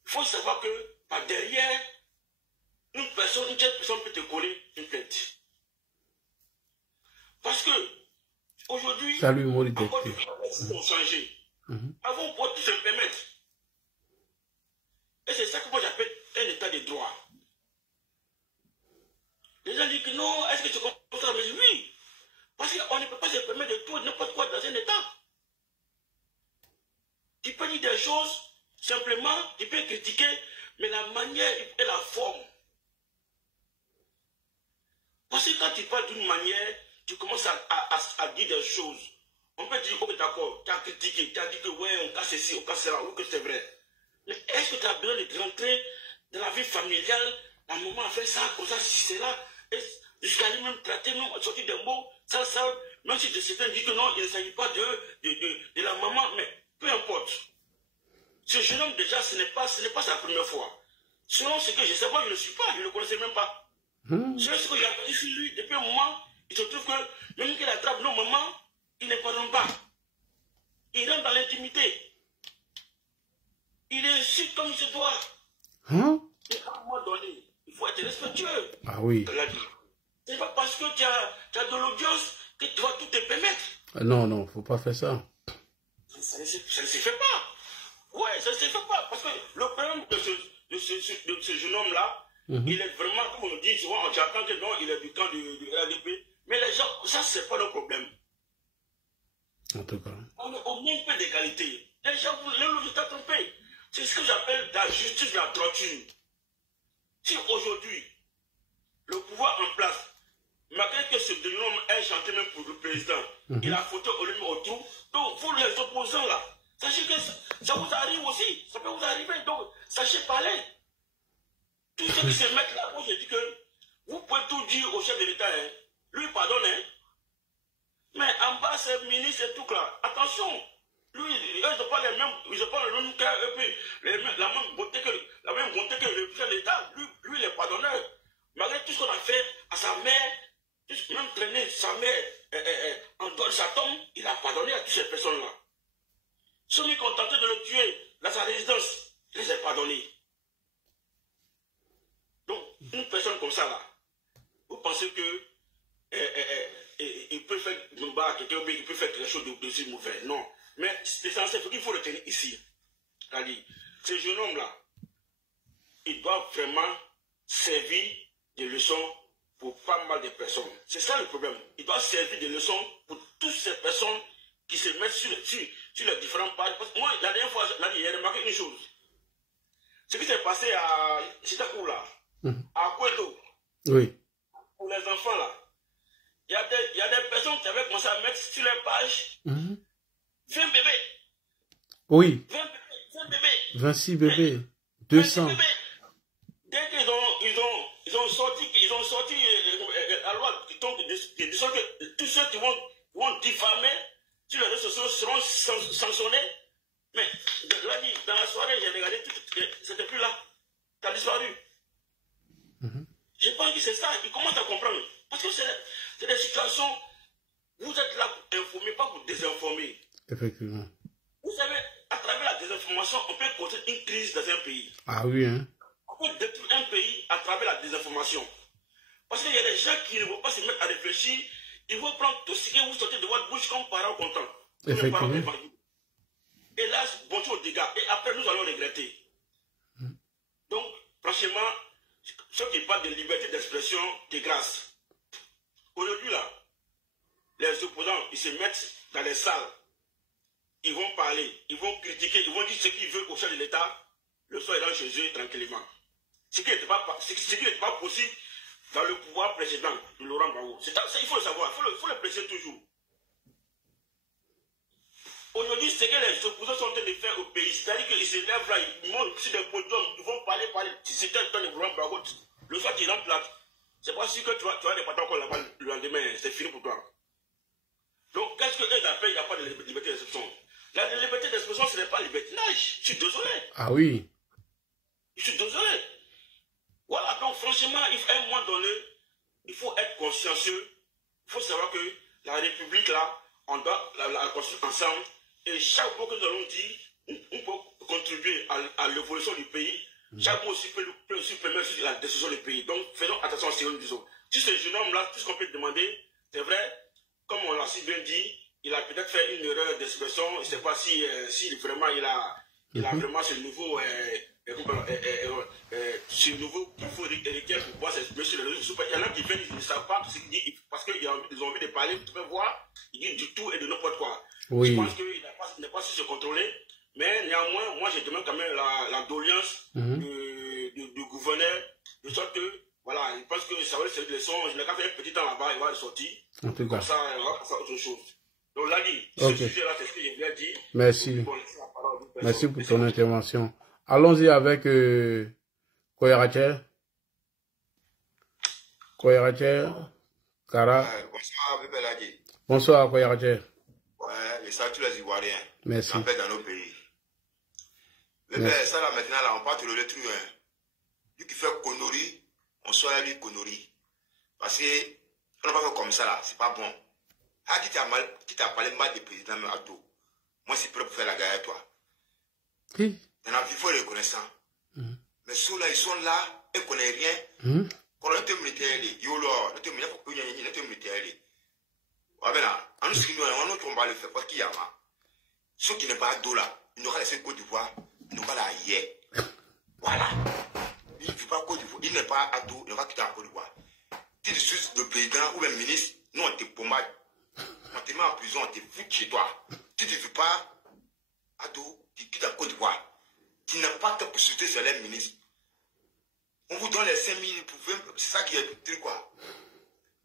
il faut savoir que par derrière, une personne peut te coller une plainte. Parce que aujourd'hui, encore des choses ont changé. Avant, on peut se permettre. Et c'est ça que moi j'appelle un état de droit. Les gens disent que non, est-ce que tu comprends ça? Mais oui, parce qu'on ne peut pas se permettre de tout n'importe quoi dans un état. Tu peux dire des choses, simplement, tu peux critiquer, mais la manière et la forme. Parce que quand tu parles d'une manière, tu commences à dire des choses. On peut dire, ok, d'accord, tu as critiqué, tu as dit que ouais, on casse ceci, on casse cela, oui, que c'est vrai. Mais est-ce que tu as besoin de rentrer dans la vie familiale, la maman a fait ça, comme ça, si c'est là, jusqu'à lui-même traiter, même sortir des mots, ça, même si certains disent que non, il ne s'agit pas de la maman, mais peu importe. Ce jeune homme, déjà, ce n'est pas sa première fois. Selon ce que je sais, moi, je ne le suis pas, je ne le connaissais même pas. Selon ce que j'ai appris sur lui, depuis un moment, il se trouve que même qu'il attrape nos mamans, il ne pardonne pas. Il rentre dans l'intimité. Il insulte comme il se doit. Et à un moment donné, il faut être respectueux. Ah oui. C'est pas parce que tu as de l'audience que tu vas tout te permettre. Non, non, il ne faut pas faire ça. Ça ne se fait pas. Ouais, ça ne se fait pas. Parce que le problème de ce jeune homme-là, il est vraiment, comme on dit souvent, j'attends que non, il est du camp de RDP. Mais les gens, ça, c'est pas le problème. En tout cas. On met un peu d'égalité. Les gens, vous êtes trompés. C'est ce que j'appelle la justice de la droiture. Si aujourd'hui, le pouvoir en place, malgré que ce jeune homme ait chanté même pour le président, il a foutu au lieu autour, donc vous les opposants là, sachez que Ça vous arrive aussi. Ça peut vous arriver. Donc, sachez parler. Tous ceux qui se mettent là, moi je dis que vous pouvez tout dire au chef de l'État. Hein. Lui, pardonne. Hein. Mais en bas, c'est le ministre et tout là. Attention. Lui, ils n'ont pas les mêmes, ils n'ont pas le même cas, la même bonté que le chef de l'État. Lui, il est pardonneur. Malgré tout ce qu'on a fait à sa mère, même traîner sa mère en dehors de sa tombe, il a pardonné à toutes ces personnes-là. Ceux qui ont tenté de le tuer dans sa résidence, il les a pardonnés. Donc, une personne comme ça, là, vous pensez que il peut faire quelqu'un, il peut faire quelque chose de si mauvais. Non. Mais c'est essentiel, il faut le tenir ici. C'est-à-dire, ce jeune homme-là, il doit vraiment servir de leçons pour pas mal de personnes. C'est ça le problème. Il doit servir de leçons pour toutes ces personnes qui se mettent sur les différentes pages. Parce que moi, la dernière fois, j'ai remarqué une chose. Ce qui s'est passé à Chitakou, là, à Koueto, oui. Pour les enfants, là, il y a des personnes qui avaient commencé à mettre sur les pages 20 bébés. Oui. 20 bébés. 26 bébés. 200. 26 bébés. Dès qu'ils ont sorti la loi qui tombe de sorte que tous ceux qui vont diffamer sur les réseaux sociaux seront sanctionnés. Mais là, dans la soirée, j'ai regardé, c'était plus là. Ça a disparu. Je pense que c'est ça, ils commencent à comprendre. Parce que c'est des situations, vous êtes là pour informer, pas pour désinformer. Effectivement. Vous savez, à travers la désinformation, on peut causer une crise dans un pays. Ah oui, hein. On peut détruire un pays à travers la désinformation. Parce qu'il y a des gens qui ne vont pas se mettre à réfléchir, ils vont prendre tout ce que vous sortez de votre bouche comme parole content. Effectivement. Et là, bonjour aux dégâts. Et après, nous allons regretter. Donc, franchement, ceux qui parlent de liberté d'expression, de grâce. Aujourd'hui, là, les opposants, ils se mettent dans les salles. Ils vont parler, ils vont critiquer, ils vont dire ce qu'ils veulent au chef de l'État. Le soir, ils rentrent chez eux tranquillement. Ce qui n'était pas possible dans le pouvoir précédent de Laurent Gbagbo. Il faut le savoir, il faut le préciser toujours. Aujourd'hui, ce que les opposants sont en train de faire au pays, c'est-à-dire qu'ils se lèvent là, ils montent sur des podiums, ils vont parler. Si c'était un temps de Laurent Gbagbo, le soir qu'ils rentrent là, c'est pas sûr que tu vas des patins encore là-bas le lendemain, c'est fini pour toi. Donc, qu'est-ce qu'eux appellent? Il n'y a pas de liberté d'expression. La liberté d'expression, ce n'est pas libertinage. Je suis désolé. Ah oui. Je suis désolé. Voilà, donc franchement, à un moment donné, il faut être consciencieux. Il faut savoir que la République, là, on doit la construire ensemble. Et chaque fois que nous allons dire, on peut contribuer à l'évolution du pays. Chaque fois aussi peut aussi permettre la décision du pays. Donc, faisons attention à ce que nous disons. Si ce jeune homme-là, tout ce qu'on peut demander, c'est vrai, comme on l'a si bien dit, il a peut-être fait une erreur d'expression. Je ne sais pas si vraiment il a vraiment ce nouveau qu'il faut requérir pour pouvoir s'exprimer sur les réseaux sociaux. Il y en a qui viennent, ils ne savent pas ce qu'ils disent parce qu'ils ont envie de parler. Vous pouvez voir, ils disent du tout et de n'importe quoi. Oui. Je pense qu'il n'est pas su se contrôler. Mais néanmoins, moi, je demande quand même la doléance du gouverneur, de sorte que, voilà, je pense que ça va être une leçon. Je n'ai qu'à faire un petit temps là-bas, il va sortir. En tout cas. Comme ça, on va passer à autre chose. Donc, là, ce sujet-là, c'est ce que je viens de dire. Merci. Merci pour ton intervention. Allons-y avec Koyarache. Koyarache, Kara. Bonsoir, Bébé Ladi. Bonsoir, Koyarache. Ouais, et ça, tous les Ivoiriens. Merci. En fait, dans nos pays. Bébé, ça là, maintenant, là, on parle de le truc. Hein. Lui qui fait connerie, on soit lui connerie. Parce que, on n'a pas fait comme ça, là, c'est pas bon. Ah, qui t'a parlé mal du président, mais à tout. Moi, c'est prêt pour faire la guerre à toi. Qui? Dans la vie, il faut les reconnaissants. Mais ceux-là, ils sont là, ils ne connaissent rien. Quand on est militaire, ils ont militaire. Voilà, on nous tombe le faire parce qu'il y a ceux qui n'ont pas d'eau là, ils n'ont pas laissé Côte d'Ivoire, ils n'ont pas la hier. Voilà. Il ne veut pas Côte d'Ivoire, il n'est pas à dos, il ne va pas quitter la Côte d'Ivoire. Si tu suis le président ou le ministre, nous on te pommade. On te met en prison, on te fout chez toi. Si tu ne veux pas à dos, tu quittes la Côte d'Ivoire. Tu n'as pas de possibilité sur les ministres. On vous donne les 5 000 pour 20, c'est ça qui est le truc quoi.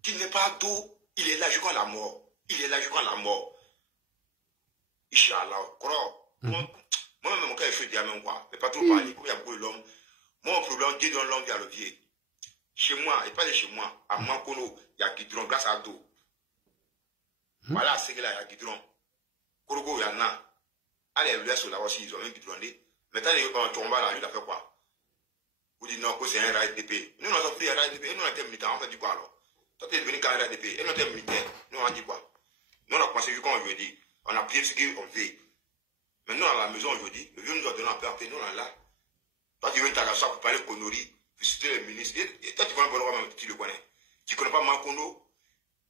Qui n'est pas à dos, il est là jusqu'à la mort. Il est là jusqu'à la mort. Inch'Allah, Moi-même, mon cas est chaud, diamant, quoi. Mais pas trop parler, comme il y a beaucoup de l'homme. Moi, mon problème, Dieu donne l'homme via le vieux. Chez moi, et pas de chez moi, à Mankono, il y a Guidron grâce à dos. Voilà, c'est que là, il y a Guidron. Korogo, il y en a. Allez, lui, sur là aussi, ils ont même Guidronné. Maintenant, les gens tombent là, lui, il a fait quoi? Vous dites non, que c'est un RADP. Nous, on a pris un RADP, nous, on a été militaires, on a dit quoi alors? Toi, tu es devenu quand RADP, et nous, on a été militaires. Nous, on a dit quoi? Nous, on a commencé, vu qu'on veut dire. On a prié ce qu'on veut. Maintenant, à la maison aujourd'hui, le vieux nous a donné un peu après, nous, on est là. Toi, tu viens t'arracher pour parler de conneries, visiter le ministre. Et toi, tu connais Bono, même tu le connais. Tu ne connais pas Mankono,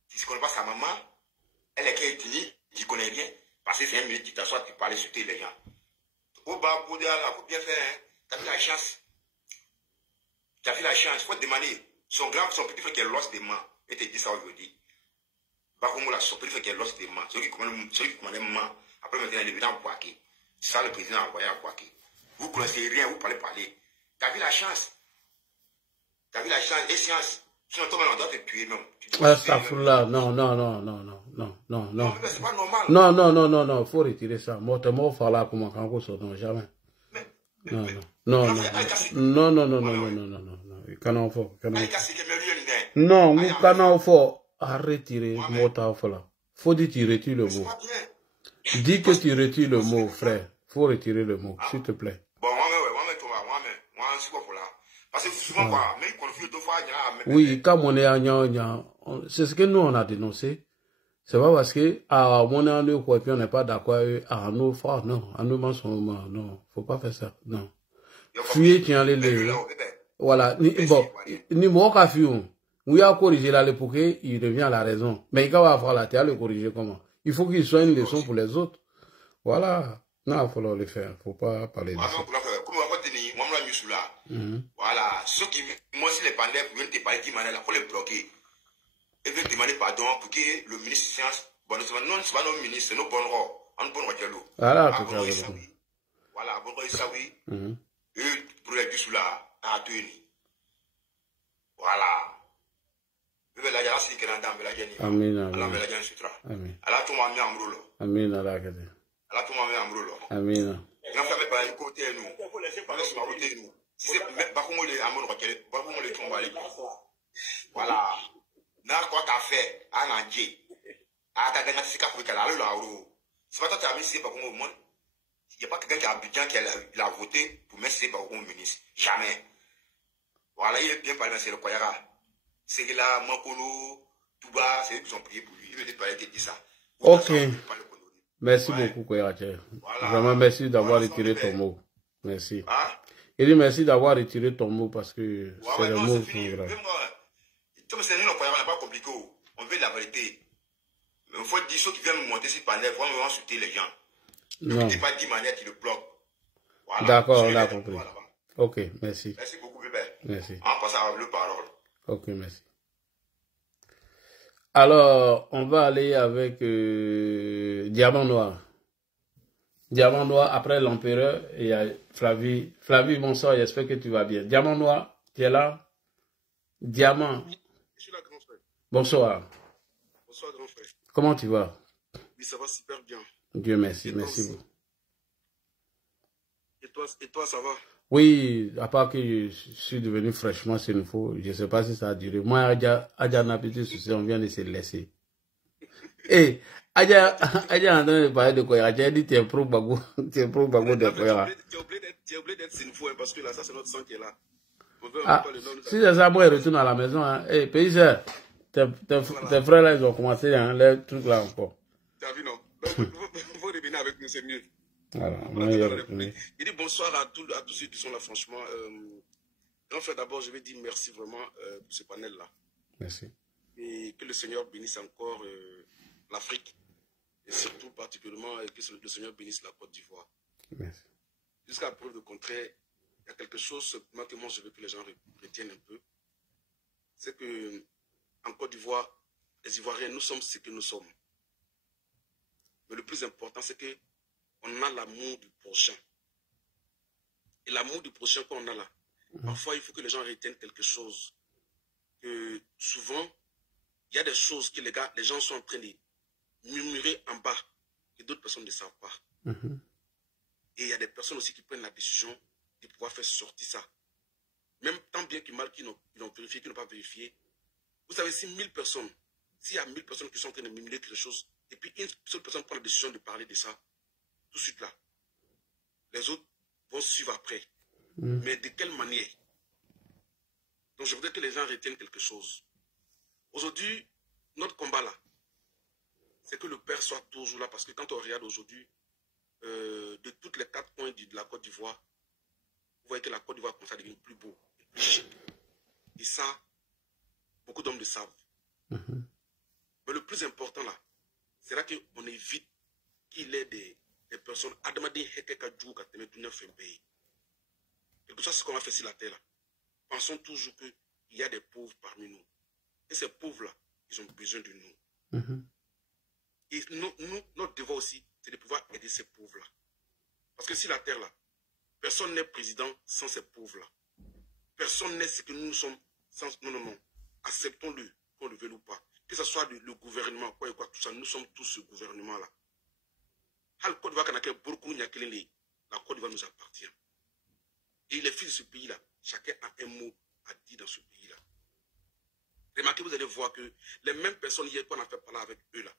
tu ne connais pas sa maman, elle est Kétini, tu ne connais rien. Parce que c'est un minute, tu t'assois, tu parles sur les gens. Au bas, pour bien faire, hein. Tu as vu la chance. Tu as vu la chance, il faut te demander. Son petit frère qui est l'os des mains, et te dit ça aujourd'hui. Bakomo, son petit frère qui est l'os des mains, celui qui commandait main. Après, maintenant, il est venu à Boaké. C'est ça le président a envoyé à Boaké. Vous ne connaissez rien, vous parlez. Tu as vu la chance. Tu as vu la chance et science. Sinon, toi, on doit te tuer, non. Astagfirullah, non. Non, mais c'est pas normal. Non, faut retirer ça. Moi, t'es mort, là, comment on se donne jamais. Non. Non, nous, canard fort, à retirer, mot là. Faut dire, tu retires le mot. Dis que tu retires le mot, frère. Faut retirer le mot, s'il te plaît. Bon, moi, c'est quoi pour là? Parce que souvent, quoi, même quand on fait 2 fois, oui, comme on est c'est ce que nous, on a dénoncé. C'est pas parce que, mon est en deux, quoi, puis on n'est pas d'accord, à nos frères, non, à nos mensonges, non, faut pas faire ça, non. Fuyez, tiens, les, voilà, bon, ni moi, qu'a fui, oui, à corriger là, pour qu'il revient à la raison. Mais il va avoir la terre, le corriger comment? Il faut qu'il soit une leçon pour les autres. Voilà. Non, il faut le faire. Il ne faut pas parler de ça. Voilà. Ceux qui, moi, si les pandémies viennent te parler qui il faut les bloquer. Et veulent demander pardon pour que le ministre de Sciences, bon, non, c'est pas nos ministres, c'est nos bonnes rois. On bonne rois. Voilà, tout ça. Voilà, bon, ça oui. Eux, pour les bus là, à tenir. Voilà. Amin. Voilà. N'a quoi qu'à faire, à Nandje. À ta gagne, c'est qu'à faire la loi. C'est pas toi qui as mis c'est pas comme au monde. Il n'y a pas quelqu'un qui a Abidjan qui a voté pour mettre c'est pas comme ministre. Jamais. Voilà, il est bien parlé, c'est le Koyara. C'est que là, Mankono, Touba, c'est eux qui ont prié pour lui. Il veut te parler, te dit ça. Ok. Merci beaucoup, Koyara. Vraiment, merci d'avoir retiré ton mot. Merci. Il dit merci d'avoir retiré ton mot parce que c'est le mot qui est grave. C'est nous, on n'est pas compliqué. On veut la vérité. Mais il faut dire ceux qui viennent monter sur panel, il faut insulter les gens. Ne dis pas 10 manières qui le bloquent. Voilà. D'accord, on a compris. Ok, merci. Merci beaucoup, bébé. Merci. On passe à la parole. Ok, merci. Alors, on va aller avec Diamant Noir. Diamant Noir, après l'empereur, il y a Flavie. Flavie, bonsoir, j'espère que tu vas bien. Diamant Noir, tu es là? Diamant. Je suis là, grand frère. Bonsoir. Bonsoir, grand frère. Comment tu vas? Oui, ça va super bien. Dieu merci, merci beaucoup. Et toi, ça va? Oui, à part que je suis devenu fraîchement sénéfaux, je ne sais pas si ça a duré. Moi, Adja Napiti, on vient de se laisser. Et Adja en train de parler de quoi? Adja dit, tu es pro Bago de Koyara. Tu es obligé d'être sénéfaux, hein, parce que là, ça, c'est notre sang qui est là. Si c'est ça, moi, je retourne à la maison. Hein. Hey, paysans, tes frères là, ils ont commencé hein, les trucs là encore. Tu as vu, non? Donc, vous revenez avec nous, c'est mieux. Voilà, il dit bonsoir à tous ceux qui sont là, franchement. En fait, d'abord, je vais dire merci vraiment pour ce panel-là. Merci. Et que le Seigneur bénisse encore l'Afrique. Et surtout, particulièrement, que le Seigneur bénisse la Côte d'Ivoire. Merci. Jusqu'à preuve de contraire, il y a quelque chose que moi je veux que les gens retiennent un peu. C'est que en Côte d'Ivoire, les Ivoiriens, nous sommes ce que nous sommes. Mais le plus important, c'est qu'on a l'amour du prochain. Et l'amour du prochain qu'on a là, parfois il faut que les gens retiennent quelque chose. Que souvent, il y a des choses que les gens sont en train de murmurer en bas, que d'autres personnes ne savent pas. Et il y a des personnes aussi qui prennent la décision de pouvoir faire sortir ça. Même tant bien que mal qu'ils n'ont vérifié, qu'ils n'ont pas vérifié. Vous savez, si 1000 personnes, s'il y a 1000 personnes qui sont en train de mimer quelque chose, et puis une seule personne prend la décision de parler de ça, tout de suite là, les autres vont suivre après. Mais de quelle manière? Donc je voudrais que les gens retiennent quelque chose. Aujourd'hui, notre combat là, c'est que le Père soit toujours là, parce que quand on regarde aujourd'hui, de toutes les 4 coins de la Côte d'Ivoire, vous voyez que la Côte d'Ivoire commence à devenir plus beau, plus chic. Et ça, beaucoup d'hommes le savent. Mais le plus important là, c'est là qu'on évite qu'il y ait des personnes à demander quelque chose à te mettre un pays. Quelque chose, c'est ce qu'on a fait sur la terre là. Pensons toujours qu'il y a des pauvres parmi nous. Et ces pauvres-là, ils ont besoin de nous. Et notre devoir aussi, c'est de pouvoir aider ces pauvres-là. Parce que si la terre là, personne n'est président sans ces pauvres-là. Personne n'est ce que nous sommes sans... Non. Acceptons-le, qu'on le veuille ou pas. Que ce soit le gouvernement, quoi et quoi, tout ça, nous sommes tous ce gouvernement-là. La Côte d'Ivoire nous appartient. Et les fils de ce pays-là, chacun a un mot à dire dans ce pays-là. Remarquez, vous allez voir que les mêmes personnes hier qu'on a fait parler avec eux là,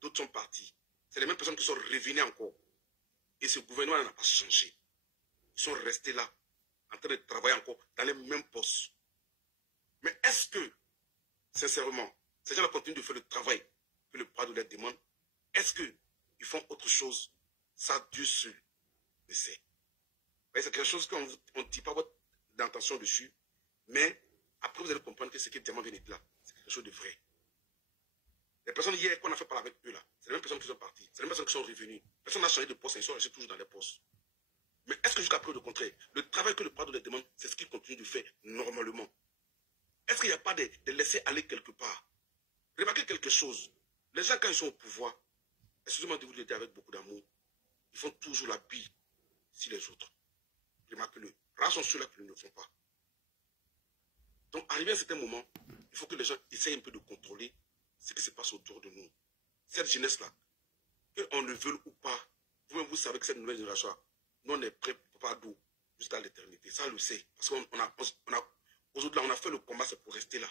d'autres sont partis. C'est les mêmes personnes qui sont revenues encore. Et ce gouvernement n'a pas changé. Ils sont restés là, en train de travailler encore dans les mêmes postes. Mais est-ce que, sincèrement, ces gens-là continuent de faire le travail que le Prado leur demande? Est-ce qu'ils font autre chose? Ça, Dieu seul le sait. C'est quelque chose qu'on ne dit pas votre intention dessus, mais après vous allez comprendre que ce qui est diamant vient d'être là, c'est quelque chose de vrai. Les personnes hier qu'on a fait parler avec eux là, c'est les mêmes personnes qui sont parties, c'est les mêmes personnes qui sont revenues. Personne n'a changé de poste, ils sont restés toujours dans les postes. Mais est-ce que jusqu'à preuve de contraire, le travail que le Prado leur demande, c'est ce qu'ils continuent de faire normalement? Est-ce qu'il n'y a pas de laisser aller quelque part? Remarquez quelque chose. Les gens, quand ils sont au pouvoir, excusez-moi de vous le dire avec beaucoup d'amour, ils font toujours la bille sur les autres. Remarquez-le. Rares sont ceux-là qui ne le font pas. Donc, arrivé à un certain moment, il faut que les gens essayent un peu de contrôler ce qui se passe autour de nous. Cette jeunesse-là, qu'on le veuille ou pas, vous-même, vous savez que cette nouvelle génération, nous, on est prêts pour pas d'eau jusqu'à l'éternité. Ça, on le sait. Parce qu'aujourd'hui, on a fait le combat, c'est pour rester là.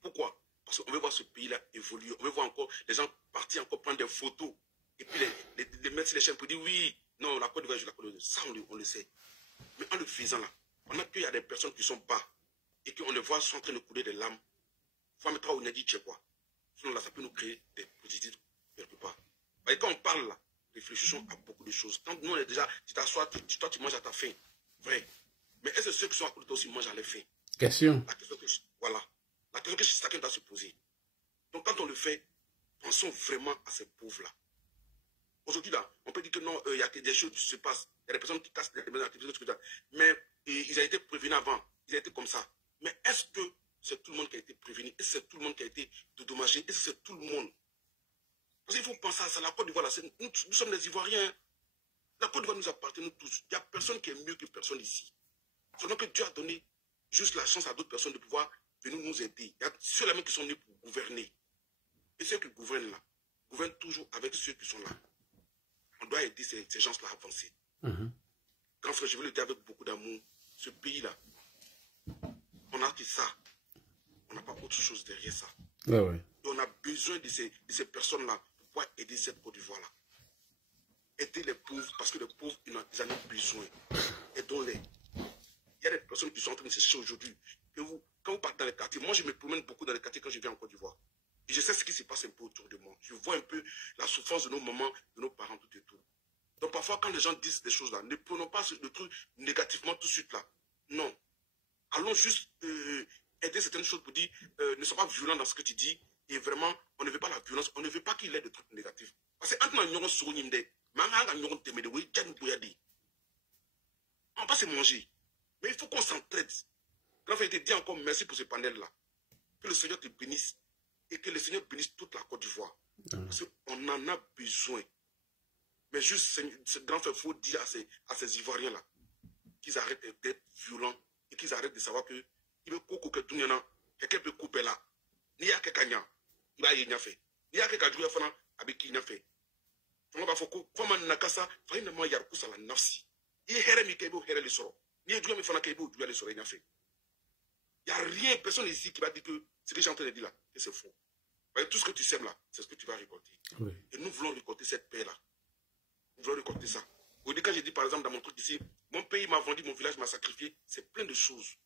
Pourquoi? Parce qu'on veut voir ce pays-là évoluer. On veut voir encore les gens partir encore prendre des photos. Et puis les mettre sur les chaînes pour dire oui, non, la Côte d'Ivoire, la Côte d'Ivoire. Ça, on le sait. Mais en le faisant là, pendant qu'il y a des personnes qui sont bas et qu'on les voit sont en train de couler des larmes, il faut mettre au Nadi quoi. Sinon là, ça peut nous créer des préjudices quelque part. Et quand on parle là, réfléchissons à beaucoup de choses. Quand nous on est déjà, tu t'assois, toi tu manges à ta faim. Vrai. Mais est-ce que ceux qui sont à côté de toi aussi mangent à leur faim? Question. La question que chacun doit se poser. Donc quand on le fait, pensons vraiment à ces pauvres-là. Aujourd'hui, là, on peut dire que non, il y a des choses qui se passent. Il y a des personnes qui cassent des activités, mais ils ont été prévenus avant. Ils ont été comme ça. Mais est-ce que c'est tout le monde qui a été prévenu? Est-ce que c'est tout le monde qui a été dédommagé? Est-ce que c'est tout le monde? Parce qu'il faut penser à ça. La Côte d'Ivoire, nous sommes des Ivoiriens. La Côte d'Ivoire nous appartient, nous tous. Il n'y a personne qui est mieux que personne ici. Seulement que Dieu a donné juste la chance à d'autres personnes de pouvoir venir nous aider. Il y a ceux-là même qui sont venus pour gouverner. Et ceux qui gouvernent là, gouvernent toujours avec ceux qui sont là. On doit aider ces gens-là à avancer. Quand frère, je veux le dire avec beaucoup d'amour, ce pays-là, on a que ça. On n'a pas autre chose derrière ça. Ouais. Et on a besoin de ces personnes-là pour pouvoir aider cette Côte d'Ivoire-là. Aider les pauvres, parce que les pauvres, ils en ont besoin. Aidons-les. Il y a des personnes qui sont en train de se chercher aujourd'hui. Quand vous partez dans les quartiers, moi je me promène beaucoup dans les quartiers quand je viens en Côte d'Ivoire. Et je sais ce qui se passe un peu autour de moi. Je vois un peu la souffrance de nos mamans, de nos parents, tout et tout. Donc parfois, quand les gens disent des choses là, ne prenons pas le truc négativement tout de suite là. Non. Allons juste aider certaines choses pour dire, ne sois pas violent dans ce que tu dis. Et vraiment, on ne veut pas la violence, on ne veut pas qu'il ait de trucs négatifs. Parce que entre nous, on va se manger. Mais il faut qu'on s'entraide. Quand il te dit encore merci pour ce panel-là. Que le Seigneur te bénisse. Et que le Seigneur bénisse toute la Côte d'Ivoire. Parce qu'on en a besoin. Mais juste, ce grand frère, il faut dire à ces Ivoiriens-là qu'ils arrêtent d'être violents et qu'ils arrêtent de savoir que quelqu'un peut couper là. Il y a quelqu'un il va y faire. Il y a quelqu'un qui a fait. On va faire comme un nakasa, finalement, il y a un la nafsi. Il y a un kebo, il y a le soro. Il y a un kebo, il y a le soro, il y a fait. Il n'y a rien, personne ici qui va dire que ce que j'ai en train de dire là, que c'est faux. Tout ce que tu sèmes là, c'est ce que tu vas récolter. Oui. Et nous voulons récolter cette paix là. Nous voulons récolter ça. Quand j'ai dit par exemple dans mon truc ici, mon pays m'a vendu, mon village m'a sacrifié, c'est plein de choses.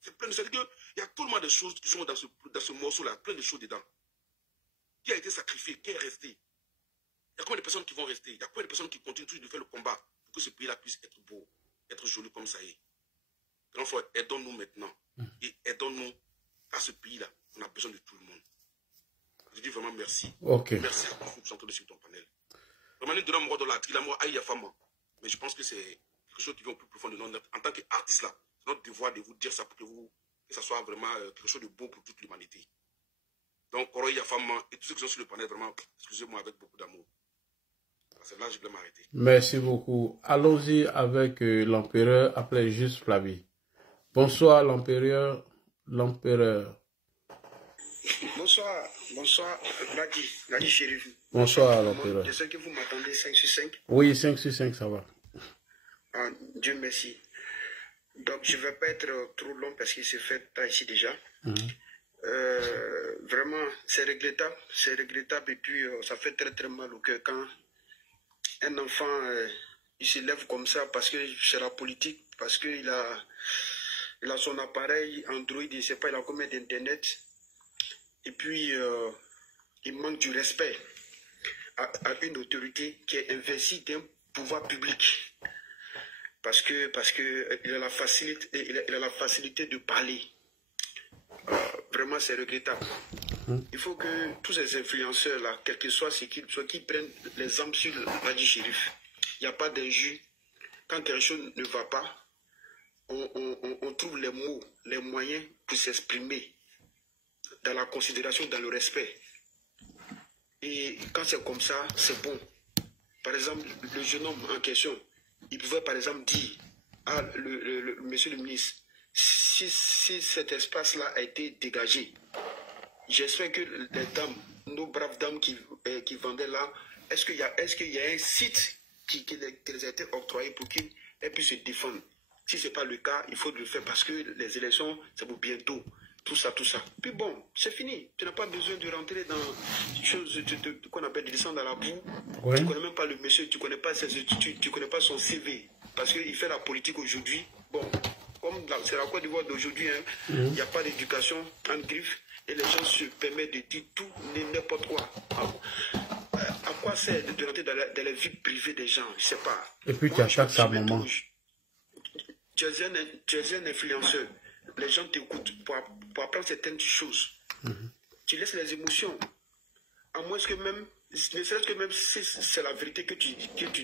C'est plein de choses. Il y a tellement de choses qui sont dans ce morceau-là, plein de choses dedans. Qui a été sacrifié, qui est resté. Il y a combien de personnes qui vont rester? Il y a combien de personnes qui continuent toujours de faire le combat pour que ce pays-là puisse être beau, être joli comme ça est. Donc, aidons-nous maintenant. Et aidons-nous à ce pays-là. On a besoin de tout le monde. Je dis vraiment merci. Okay. Merci à tous qui sont en train de suivre ton panel. Vraiment, nous donnons de la trilamor à Yafama. Mais je pense que c'est quelque chose qui vient au plus profond de notre. En tant qu'artiste là, c'est notre devoir de vous dire ça pour que ça soit vraiment quelque chose de beau pour toute l'humanité. Donc, Koro Yafama et tous ceux qui sont sur le panel, vraiment, excusez-moi avec beaucoup d'amour. C'est là que je vais m'arrêter. Merci beaucoup. Allons-y avec l'empereur appelé juste Flavie. Bonsoir l'empereur. L'empereur. Bonsoir, Nadi Chérif. Bonsoir l'empereur. Je sais que vous m'attendez 5 sur 5. Oui, 5 sur 5, ça va. Ah, Dieu merci. Donc je ne vais pas être trop long parce qu'il s'est fait tard ici déjà. Vraiment, c'est regrettable et puis ça fait très très mal au cœur quand un enfant il se lève comme ça parce que c'est la politique, parce qu'il a son appareil Android, il ne sait pas, il a combien d'internet. Et puis, il manque du respect à une autorité qui est investie d'un pouvoir public. Parce que il a la facilité de parler. Vraiment, c'est regrettable. Il faut que tous ces influenceurs-là, quel que soit ce qu'ils soient, qu'ils prennent l'exemple sur Nadi Chérif. Il n'y a pas d'injure. Quand quelque chose ne va pas, on trouve les mots, les moyens pour s'exprimer. Dans la considération, dans le respect. Et quand c'est comme ça, c'est bon. Par exemple, le jeune homme en question, il pouvait par exemple dire à monsieur le ministre, si cet espace-là a été dégagé, j'espère que les dames, nos braves dames qui vendaient là, est-ce qu'il y a un site qui les a été octroyé pour qu'ils puissent se défendre? Si ce n'est pas le cas, il faut le faire parce que les élections, c'est pour bientôt. Tout ça. Puis bon, c'est fini. Tu n'as pas besoin de rentrer dans des choses qu'on appelle de descendre dans la boue. Ouais. Tu ne connais même pas le monsieur, tu ne connais pas son CV. Parce qu'il fait la politique aujourd'hui. Bon, comme c'est la Côte d'Ivoire d'aujourd'hui, hein, il n'y a pas d'éducation en griffe et les gens se permettent de dire tout, n'importe quoi. À quoi sert de rentrer dans la vie privée des gens? Je ne sais pas. Et puis tu attaques sa maman. Tu es un influenceur. Les gens t'écoutent pour apprendre certaines choses. Tu laisses les émotions. À moins que même, ne serait-ce que même si c'est la vérité que tu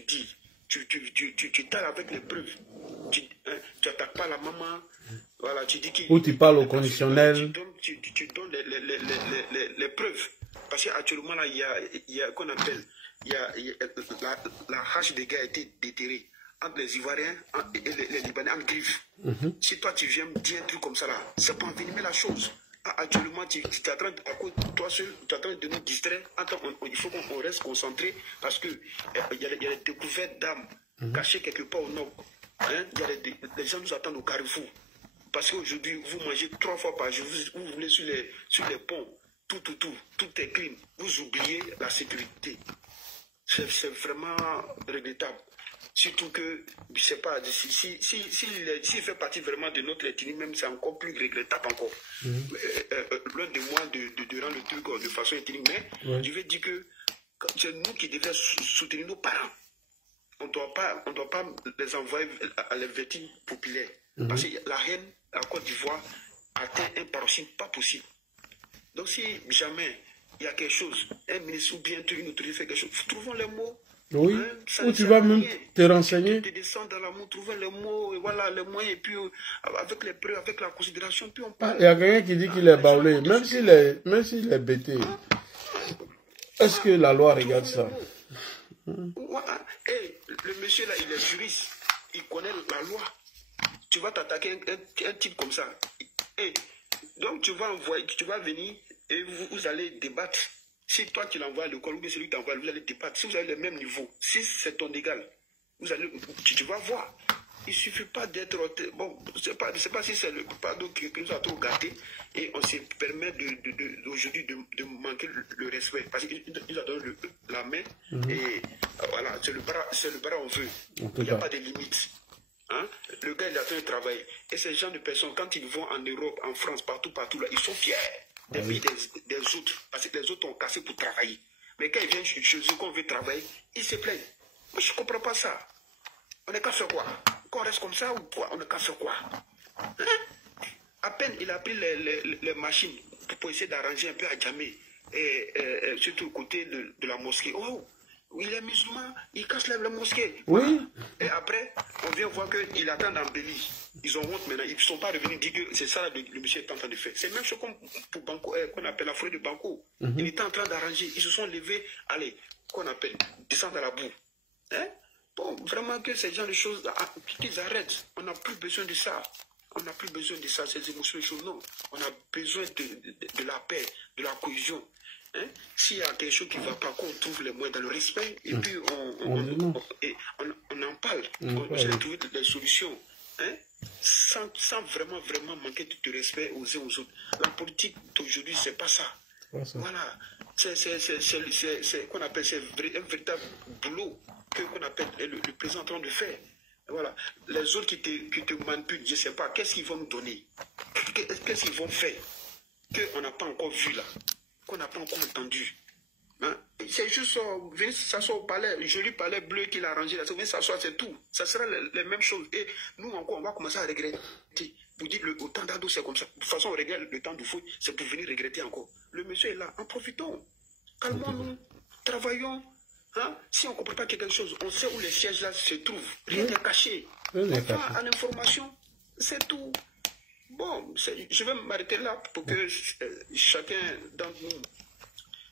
dis, tu parles avec les preuves. Tu n'attaques pas la maman. Voilà, tu dis ou tu parles au conditionnel. Tu donnes les preuves. Parce qu'actuellement, là, il y a qu'on appelle, la hache des gars a été déterrée entre les Ivoiriens et les Libanais en griffe. Si toi tu viens dire un truc comme ça là, c'est pas envenimer la chose. Actuellement, tu es en train de nous distraire. Il faut qu'on reste concentré parce que il y a des découvertes d'âmes cachées quelque part au nord. Hein? Les gens nous attendent au carrefour. Parce qu'aujourd'hui, vous mangez 3 fois par jour, vous voulez sur les ponts, tout est clean. Vous oubliez la sécurité. C'est vraiment regrettable. Surtout que, je ne sais pas, s'il fait partie vraiment de notre ethnie, même c'est encore plus regrettable encore. Loin de moi de rendre le truc de façon ethnique, mais je vais dire que c'est nous qui devons soutenir nos parents. On ne doit pas les envoyer à la victime populaire. Parce que la haine, la Côte d'Ivoire, atteint un paroxysme pas possible. Donc si jamais il y a quelque chose, un ministre ou bien une autorité fait quelque chose, trouvons les mots. Oui, ou tu vas même te renseigner. Tu descends dans l'amour, trouver les mots, et voilà, les moyens, et puis avec les preuves, avec la considération, puis on parle. Il y a quelqu'un qui dit qu'il est baoulé, même s'il est bêté. Est-ce que la loi regarde ça? Et le monsieur là, il est juriste, il connaît la loi. Tu vas t'attaquer un type comme ça. Et donc tu vas venir et vous allez débattre. Si toi tu l'envoies à l'école ou bien celui qui t'envoie, vous allez débattre. Si vous avez le même niveau, si c'est ton égal, tu vas voir. Il ne suffit pas d'être... Bon, je ne sais pas si c'est le pardon qui nous a trop gâtés et on se permet aujourd'hui de manquer le respect. Parce qu'il a donné la main et voilà, c'est le bras on veut. Il n'y a pas de limite. Hein? Le gars, il a fait un travail. Et ces gens de personnes, quand ils vont en Europe, en France, partout là, ils sont fiers des pays des autres. Parce que les autres ont cassé pour travailler. Mais quand ils viennent chez eux, qu'on veut travailler, ils se plaignent. Moi, je ne comprends pas ça. On est qu'à faire quoi? Qu'on reste comme ça ou quoi? On est qu'à faire quoi? Hein? À peine il a pris les machines pour essayer d'arranger un peu à Djamé, et surtout au côté de la mosquée. Oh, il est musulman, il casse la mosquée. Oui. Et après, on vient voir qu'il attend d'embellir. Ils ont honte maintenant, ils ne sont pas revenus dire que c'est ça le monsieur est en train de faire. C'est même chose comme pour Banco, qu'on appelle la forêt de Banco. Il était en train d'arranger, ils se sont levés, allez, qu'on appelle, descendre dans la boue. Hein? Bon, vraiment que ces gens de choses, qu'ils arrêtent. On n'a plus besoin de ça. On n'a plus besoin de ça, ces émotions de choses. Non, on a besoin de la paix, de la cohésion. Hein? S'il y a quelque chose qui ne va pas, qu'on trouve les moyens dans le respect, et puis on en parle. On essaie de trouver des solutions. Hein? Sans vraiment manquer de respect aux uns aux autres. La politique d'aujourd'hui, c'est pas ça. Voilà. C'est qu'on appelle, c'est un véritable boulot qu'on appelle le président en train de faire. Voilà. Les autres qui te manipulent, je ne sais pas, qu'est-ce qu'ils vont nous donner? Qu'est-ce qu'ils vont faire? Qu'on n'a pas encore vu là, qu'on n'a pas encore entendu. Hein? C'est juste venir s'asseoir au palais, le joli palais bleu qu'il a arrangé là, venir s'asseoir, c'est tout. Ça sera les mêmes choses. Et nous encore, on va commencer à regretter. Pour dire le temps d'ado, c'est comme ça. De toute façon, on regrette le temps du fou, c'est pour venir regretter encore. Le monsieur est là, en profitons. Calmons-nous, travaillons. Hein? Si on ne comprend pas quelque chose, on sait où les sièges là se trouvent. Rien n'est caché. On va à l'information, c'est tout. Bon, je vais m'arrêter là pour que chacun d'entre nous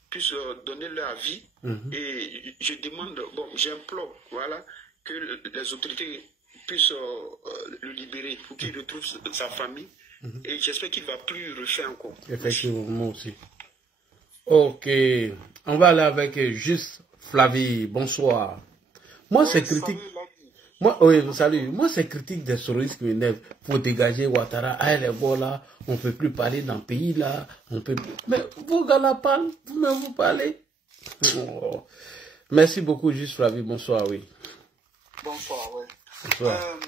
puisse donner leur avis. Et je demande, bon, j'implore, voilà, que les autorités puissent le libérer pour qu'il retrouve sa famille. Et j'espère qu'il ne va plus refaire encore. Effectivement, moi aussi. Ok, on va aller avec juste Flavie. Bonsoir. Moi, c'est critique. Moi, oui, salut. Moi, c'est critique des souris qui m'énervent. Pour dégager Ouattara. Ah, les gars là, on ne peut plus parler dans le pays là. On peut plus... Mais vous, gars là, parlez. Vous-même, vous parlez. Oh. Merci beaucoup, juste Flavie. Bonsoir, oui. Bonsoir, oui. Bonsoir.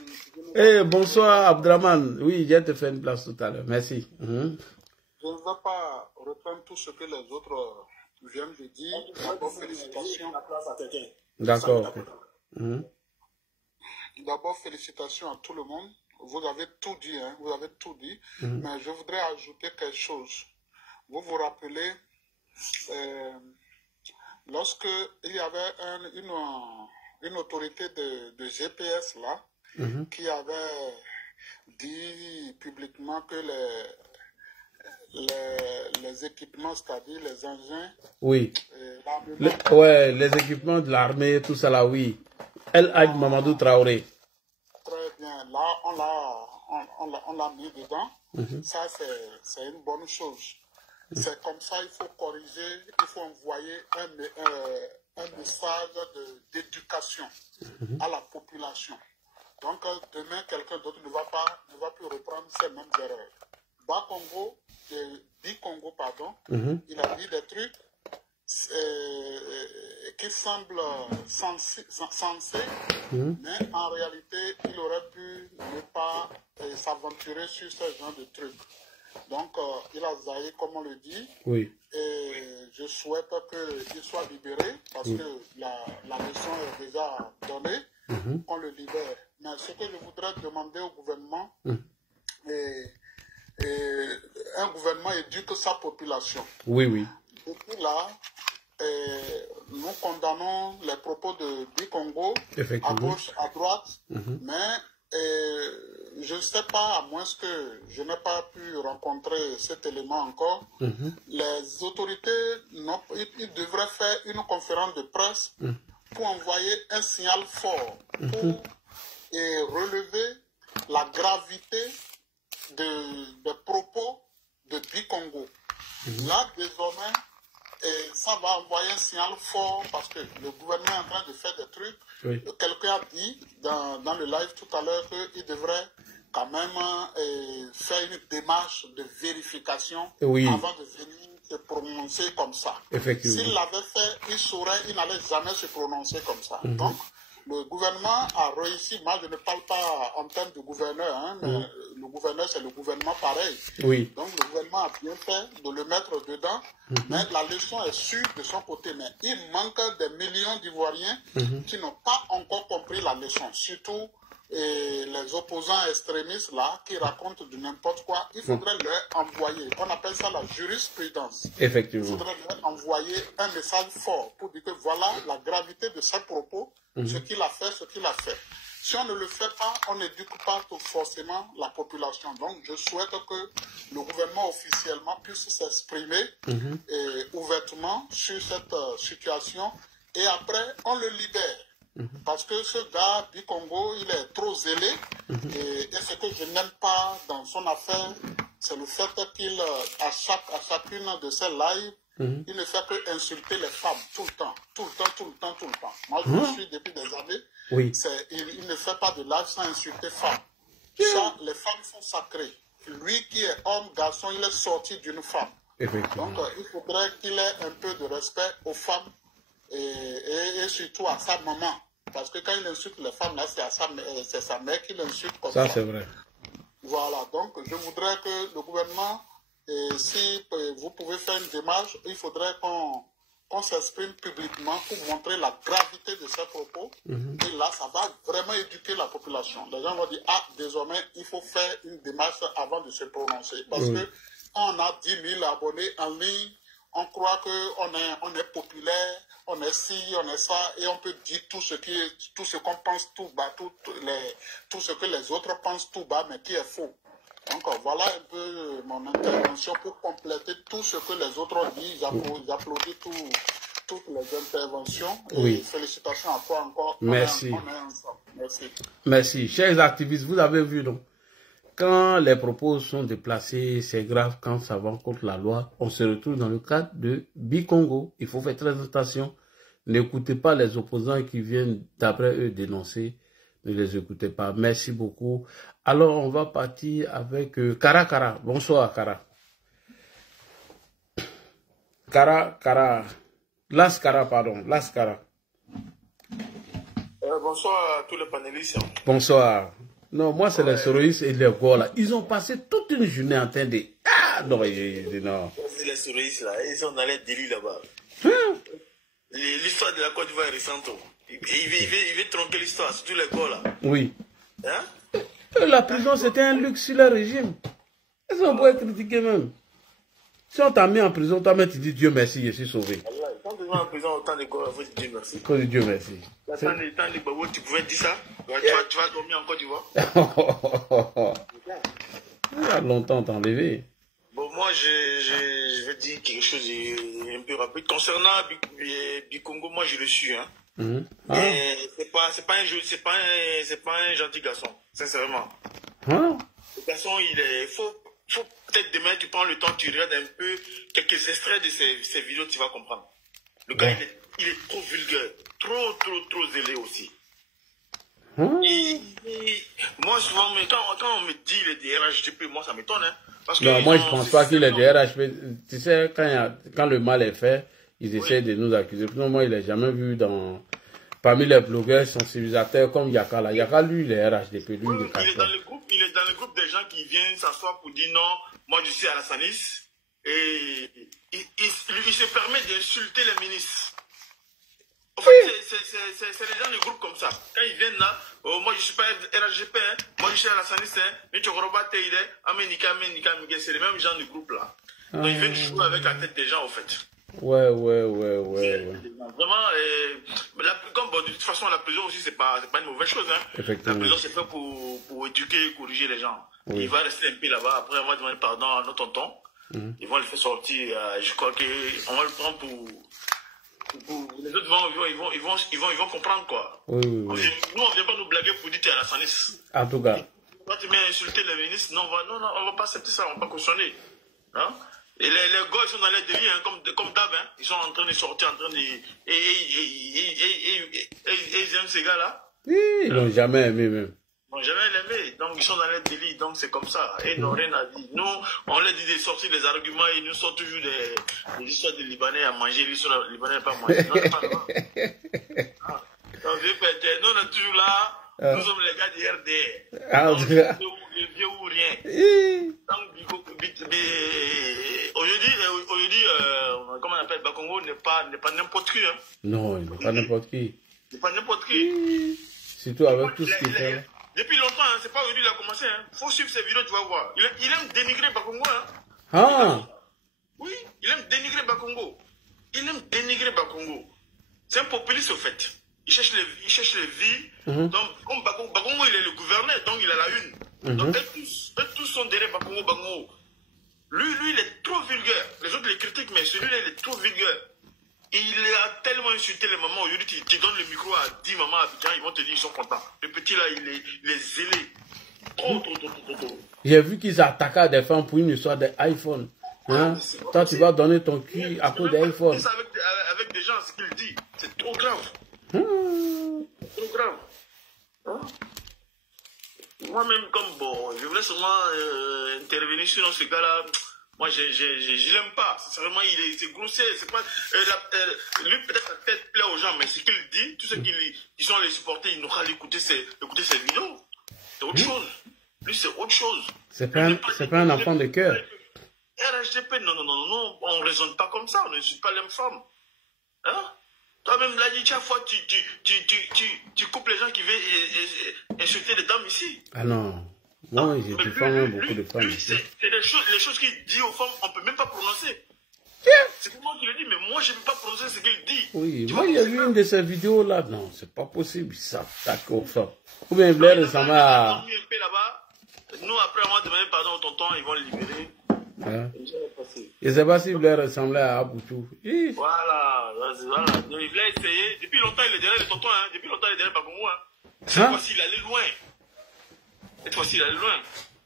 Bonsoir, Abdraman. Oui, j'ai te fait une place tout à l'heure. Merci. Je ne vais pas reprendre tout ce que les autres viennent de dire. D'abord, félicitations. D'accord. D'abord, félicitations à tout le monde. Vous avez tout dit, hein. Vous avez tout dit. Mais je voudrais ajouter quelque chose. Vous vous rappelez, lorsque il y avait une autorité de GPS là, qui avait dit publiquement que les équipements, c'est-à-dire les engins, oui, les équipements de l'armée, tout ça là, oui. El Hadj Mamadou Traoré. Très bien. Là, on l'a mis dedans. Ça, c'est une bonne chose. C'est comme ça, il faut corriger, il faut envoyer un message d'éducation à la population. Donc, demain, quelqu'un d'autre ne va plus reprendre ces mêmes erreurs. Bicongo, pardon, il a dit des trucs qui semblent sensés, mais en réalité, il aurait pu ne pas s'aventurer sur ce genre de trucs. Donc, il a zaillé, comme on le dit, et je souhaite qu'il soit libéré, parce que la leçon est déjà donnée, qu'on le libère. Mais ce que je voudrais demander au gouvernement, un gouvernement éduque sa population. Oui. Depuis là, nous condamnons les propos de Bicongo à gauche, à droite, mais je ne sais pas, à moins que je n'ai pas pu rencontrer cet élément encore, les autorités, ils devraient faire une conférence de presse pour envoyer un signal fort, pour relever la gravité des propos de Bicongo. Là, désormais, et ça va envoyer un signal fort parce que le gouvernement est en train de faire des trucs. Oui. Quelqu'un a dit dans le live tout à l'heure qu'il devrait quand même faire une démarche de vérification avant de venir se prononcer comme ça. S'il l'avait fait, il n'allait jamais se prononcer comme ça. Donc, le gouvernement a réussi. Moi, je ne parle pas en termes de gouverneur, hein, mais le gouverneur, c'est le gouvernement pareil. Oui. Donc, le gouvernement a bien fait de le mettre dedans, mais la leçon est sûre de son côté. Mais il manque des millions d'Ivoiriens qui n'ont pas encore compris la leçon, surtout les opposants extrémistes là, qui racontent de n'importe quoi. Il faudrait leur envoyer, on appelle ça la jurisprudence. Effectivement. Il faudrait leur envoyer un message fort pour dire que voilà la gravité de ses propos, ce qu'il a fait, ce qu'il a fait. Si on ne le fait pas, on n'éduque pas forcément la population. Donc, je souhaite que le gouvernement officiellement puisse s'exprimer ouvertement sur cette situation et après, on le libère. Parce que ce gars du Congo, il est trop zélé et ce que je n'aime pas dans son affaire, c'est le fait qu'il, à chacune de ses lives, il ne fait que insulter les femmes tout le temps. Moi, je le suis depuis des années. Il ne fait pas de live sans insulter les femmes. Ça, les femmes sont sacrées. Lui qui est homme, garçon, il est sorti d'une femme. Donc, il faudrait qu'il ait un peu de respect aux femmes et surtout à sa maman. Parce que quand il insulte les femmes, là, c'est sa mère qui l'insulte comme ça. Ça, c'est vrai. Voilà, donc je voudrais que le gouvernement, si vous pouvez faire une démarche, il faudrait qu'on s'exprime publiquement pour montrer la gravité de ces propos. Et là, ça va vraiment éduquer la population. Les gens vont dire, ah, désormais, il faut faire une démarche avant de se prononcer. Parce que on a 10 000 abonnés en ligne, on croit qu'on est populaire, on est ci, on est ça, et on peut dire tout ce qu'on pense tout bas, tout ce que les autres pensent tout bas, mais qui est faux. Donc voilà un peu mon intervention pour compléter tout ce que les autres ont dit. J'applaudis toutes les interventions. Et félicitations à toi encore. Merci. On est ensemble. Merci. Merci. Chers activistes, vous avez vu, donc, quand les propos sont déplacés, c'est grave. Quand ça va contre la loi, on se retrouve dans le cadre de Bikongo. Il faut faire très attention. N'écoutez pas les opposants qui viennent d'après eux dénoncer. Ne les écoutez pas. Merci beaucoup. Alors, on va partir avec Kara. Bonsoir, Kara. Laskara. Bonsoir à tous les panélistes. Bonsoir. Non, moi, c'est les Soroïs et les Gola. Ils ont passé toute une journée en train de... Ah, non, non. C'est les Soroïs, là. Ils sont dans les délits là-bas. L'histoire de la Côte d'Ivoire est récente. Il veut tronquer l'histoire, surtout les Gola. Oui. Hein? La prison, c'était un luxe sur le régime. Ils ont beau critiquer même. Si on t'a mis en prison, toi-même, tu dis Dieu merci, je suis sauvé. Quand tu vas en prison, autant de Gola, il faut dire Dieu merci. Quand Dieu merci. Tant de Babo, tu pouvais dire ça. Tu vas dormir en Côte d'Ivoire. Il y a longtemps t'enlever. Bon, moi, je vais dire quelque chose un peu rapide. Concernant Bikongo, moi, je le suis. Hein. C'est pas un gentil garçon, sincèrement. Le garçon, il faut peut-être demain, tu prends le temps, tu regardes un peu quelques extraits de ces vidéos, tu vas comprendre. Le gars, il est trop vulgaire, trop zélé aussi. Moi, souvent, quand on me dit les DRHDP, moi, ça m'étonne. Hein, parce que non, moi, je ne pense pas que les DRHDP, tu sais, quand le mal est fait, ils essaient de nous accuser. Non, moi, il n'est jamais vu parmi les blogueurs sensibilisateurs comme Yaka. Là. Yaka, lui, il est RHDP. Lui, il est dans le groupe des gens qui viennent s'asseoir pour dire non, moi, je suis à la Sanis. Et il se permet d'insulter les ministres. En fait, c'est les gens du groupe comme ça. Quand ils viennent là, moi je suis pas RHGP, moi je suis à la Sanis, mais tu c'est les mêmes gens du groupe là. Donc ils viennent jouer avec la tête des gens en fait. Ouais. Vraiment, comme de toute façon la prison aussi c'est pas une mauvaise chose. Hein. La prison c'est fait pour éduquer et corriger les gens. Il va rester un peu là-bas, après on va demander pardon à notre tonton. Ils vont le faire sortir, je crois qu'on va le prendre pour... Les autres ils vont comprendre quoi. Nous on vient pas nous blaguer pour dire t'es à la Sanis. En tout cas. Quand tu viens insulter les ministres, non, on va pas accepter ça, on va pas cautionner. Hein? Et les gars, ils sont dans les délits, hein, comme d'hab, hein. Ils sont en train de sortir, en train de... Et ils aiment ces gars-là. Ils n'ont jamais aimé même. Ils n'ont jamais aimé. Donc, ils sont dans les délits. Donc, c'est comme ça. Et ils n'ont rien à dire. Nous, on leur dit de sortir des arguments et ils nous sortent toujours des histoires de Libanais à manger. Les Libanais n'ont pas mangé. Non, c'est pas normal. Donc, nous, on est toujours là. Nous sommes les gars du RDR. Donc, les vieux ou rien. Donc, aujourd'hui, comment on appelle, Bakongo n'est pas n'importe qui. Hein. Non, il n'est pas n'importe qui. Il n'est pas n'importe qui. Surtout avec tout ce qu'il fait. Depuis longtemps, hein, c'est pas aujourd'hui qu'il a commencé. Il faut suivre ses vidéos, tu vas voir. Il aime dénigrer Bakongo. Hein. Ah. Oui, il aime dénigrer Bakongo. C'est un populiste au fait. Il cherche les vies. Donc, comme Bakongo, il est le gouverneur, donc il a la une. Donc, eux tous sont derrière Bakongo. Lui, il est trop vulgaire. Les autres les critiquent, mais celui-là, il est trop vulgaire. Il a tellement insulté les mamans. Aujourd'hui, tu donnes le micro à 10 mamans à Abidjan, ils vont te dire qu'ils sont contents. Le petit là, il est zélé. Trop. J'ai vu qu'ils attaquaient des femmes pour une histoire d'iPhone. Hein? Toi, tu vas donner ton cul à cause d'iPhone. Avec des gens, ce qu'il dit, c'est trop grave. Trop grave. Hein? Moi-même, comme bon, je voulais seulement intervenir sur ce gars-là. Moi, je l'aime pas. Sincèrement, c'est grossier. C'est pas, lui, peut-être la tête plaît aux gens, mais ce qu'il dit, tous ceux qui sont les supporters, ils n'ont qu'à écouter ses vidéos. C'est autre chose. Lui, c'est autre chose. C'est pas un enfant de cœur. RHDP, non, on ne raisonne pas comme ça. On ne suit pas les femmes. Hein? Toi-même, là, chaque fois, tu coupes les gens qui veulent insulter les dames ici. Ah non. Moi, j'ai défendu beaucoup de femmes. C'est les choses qu'il dit aux femmes, on ne peut même pas prononcer. C'est moi qui le dis, mais moi, je ne peux pas prononcer ce qu'il dit. Oui, moi, il y a eu une de ces vidéos-là. Non, c'est pas possible. Ça attaque aux femmes. Ou bien, Blair ressemble à... Nous, après, on va demander pardon au tonton, ils vont le libérer. Hein? Je ne sais pas si Blair ressemblait à Aboutou. Voilà. Il a essayé. Depuis longtemps, il est derrière le tonton. Hein. Depuis longtemps, il est derrière Bakongo. Hein. Cette fois-ci, il allait loin.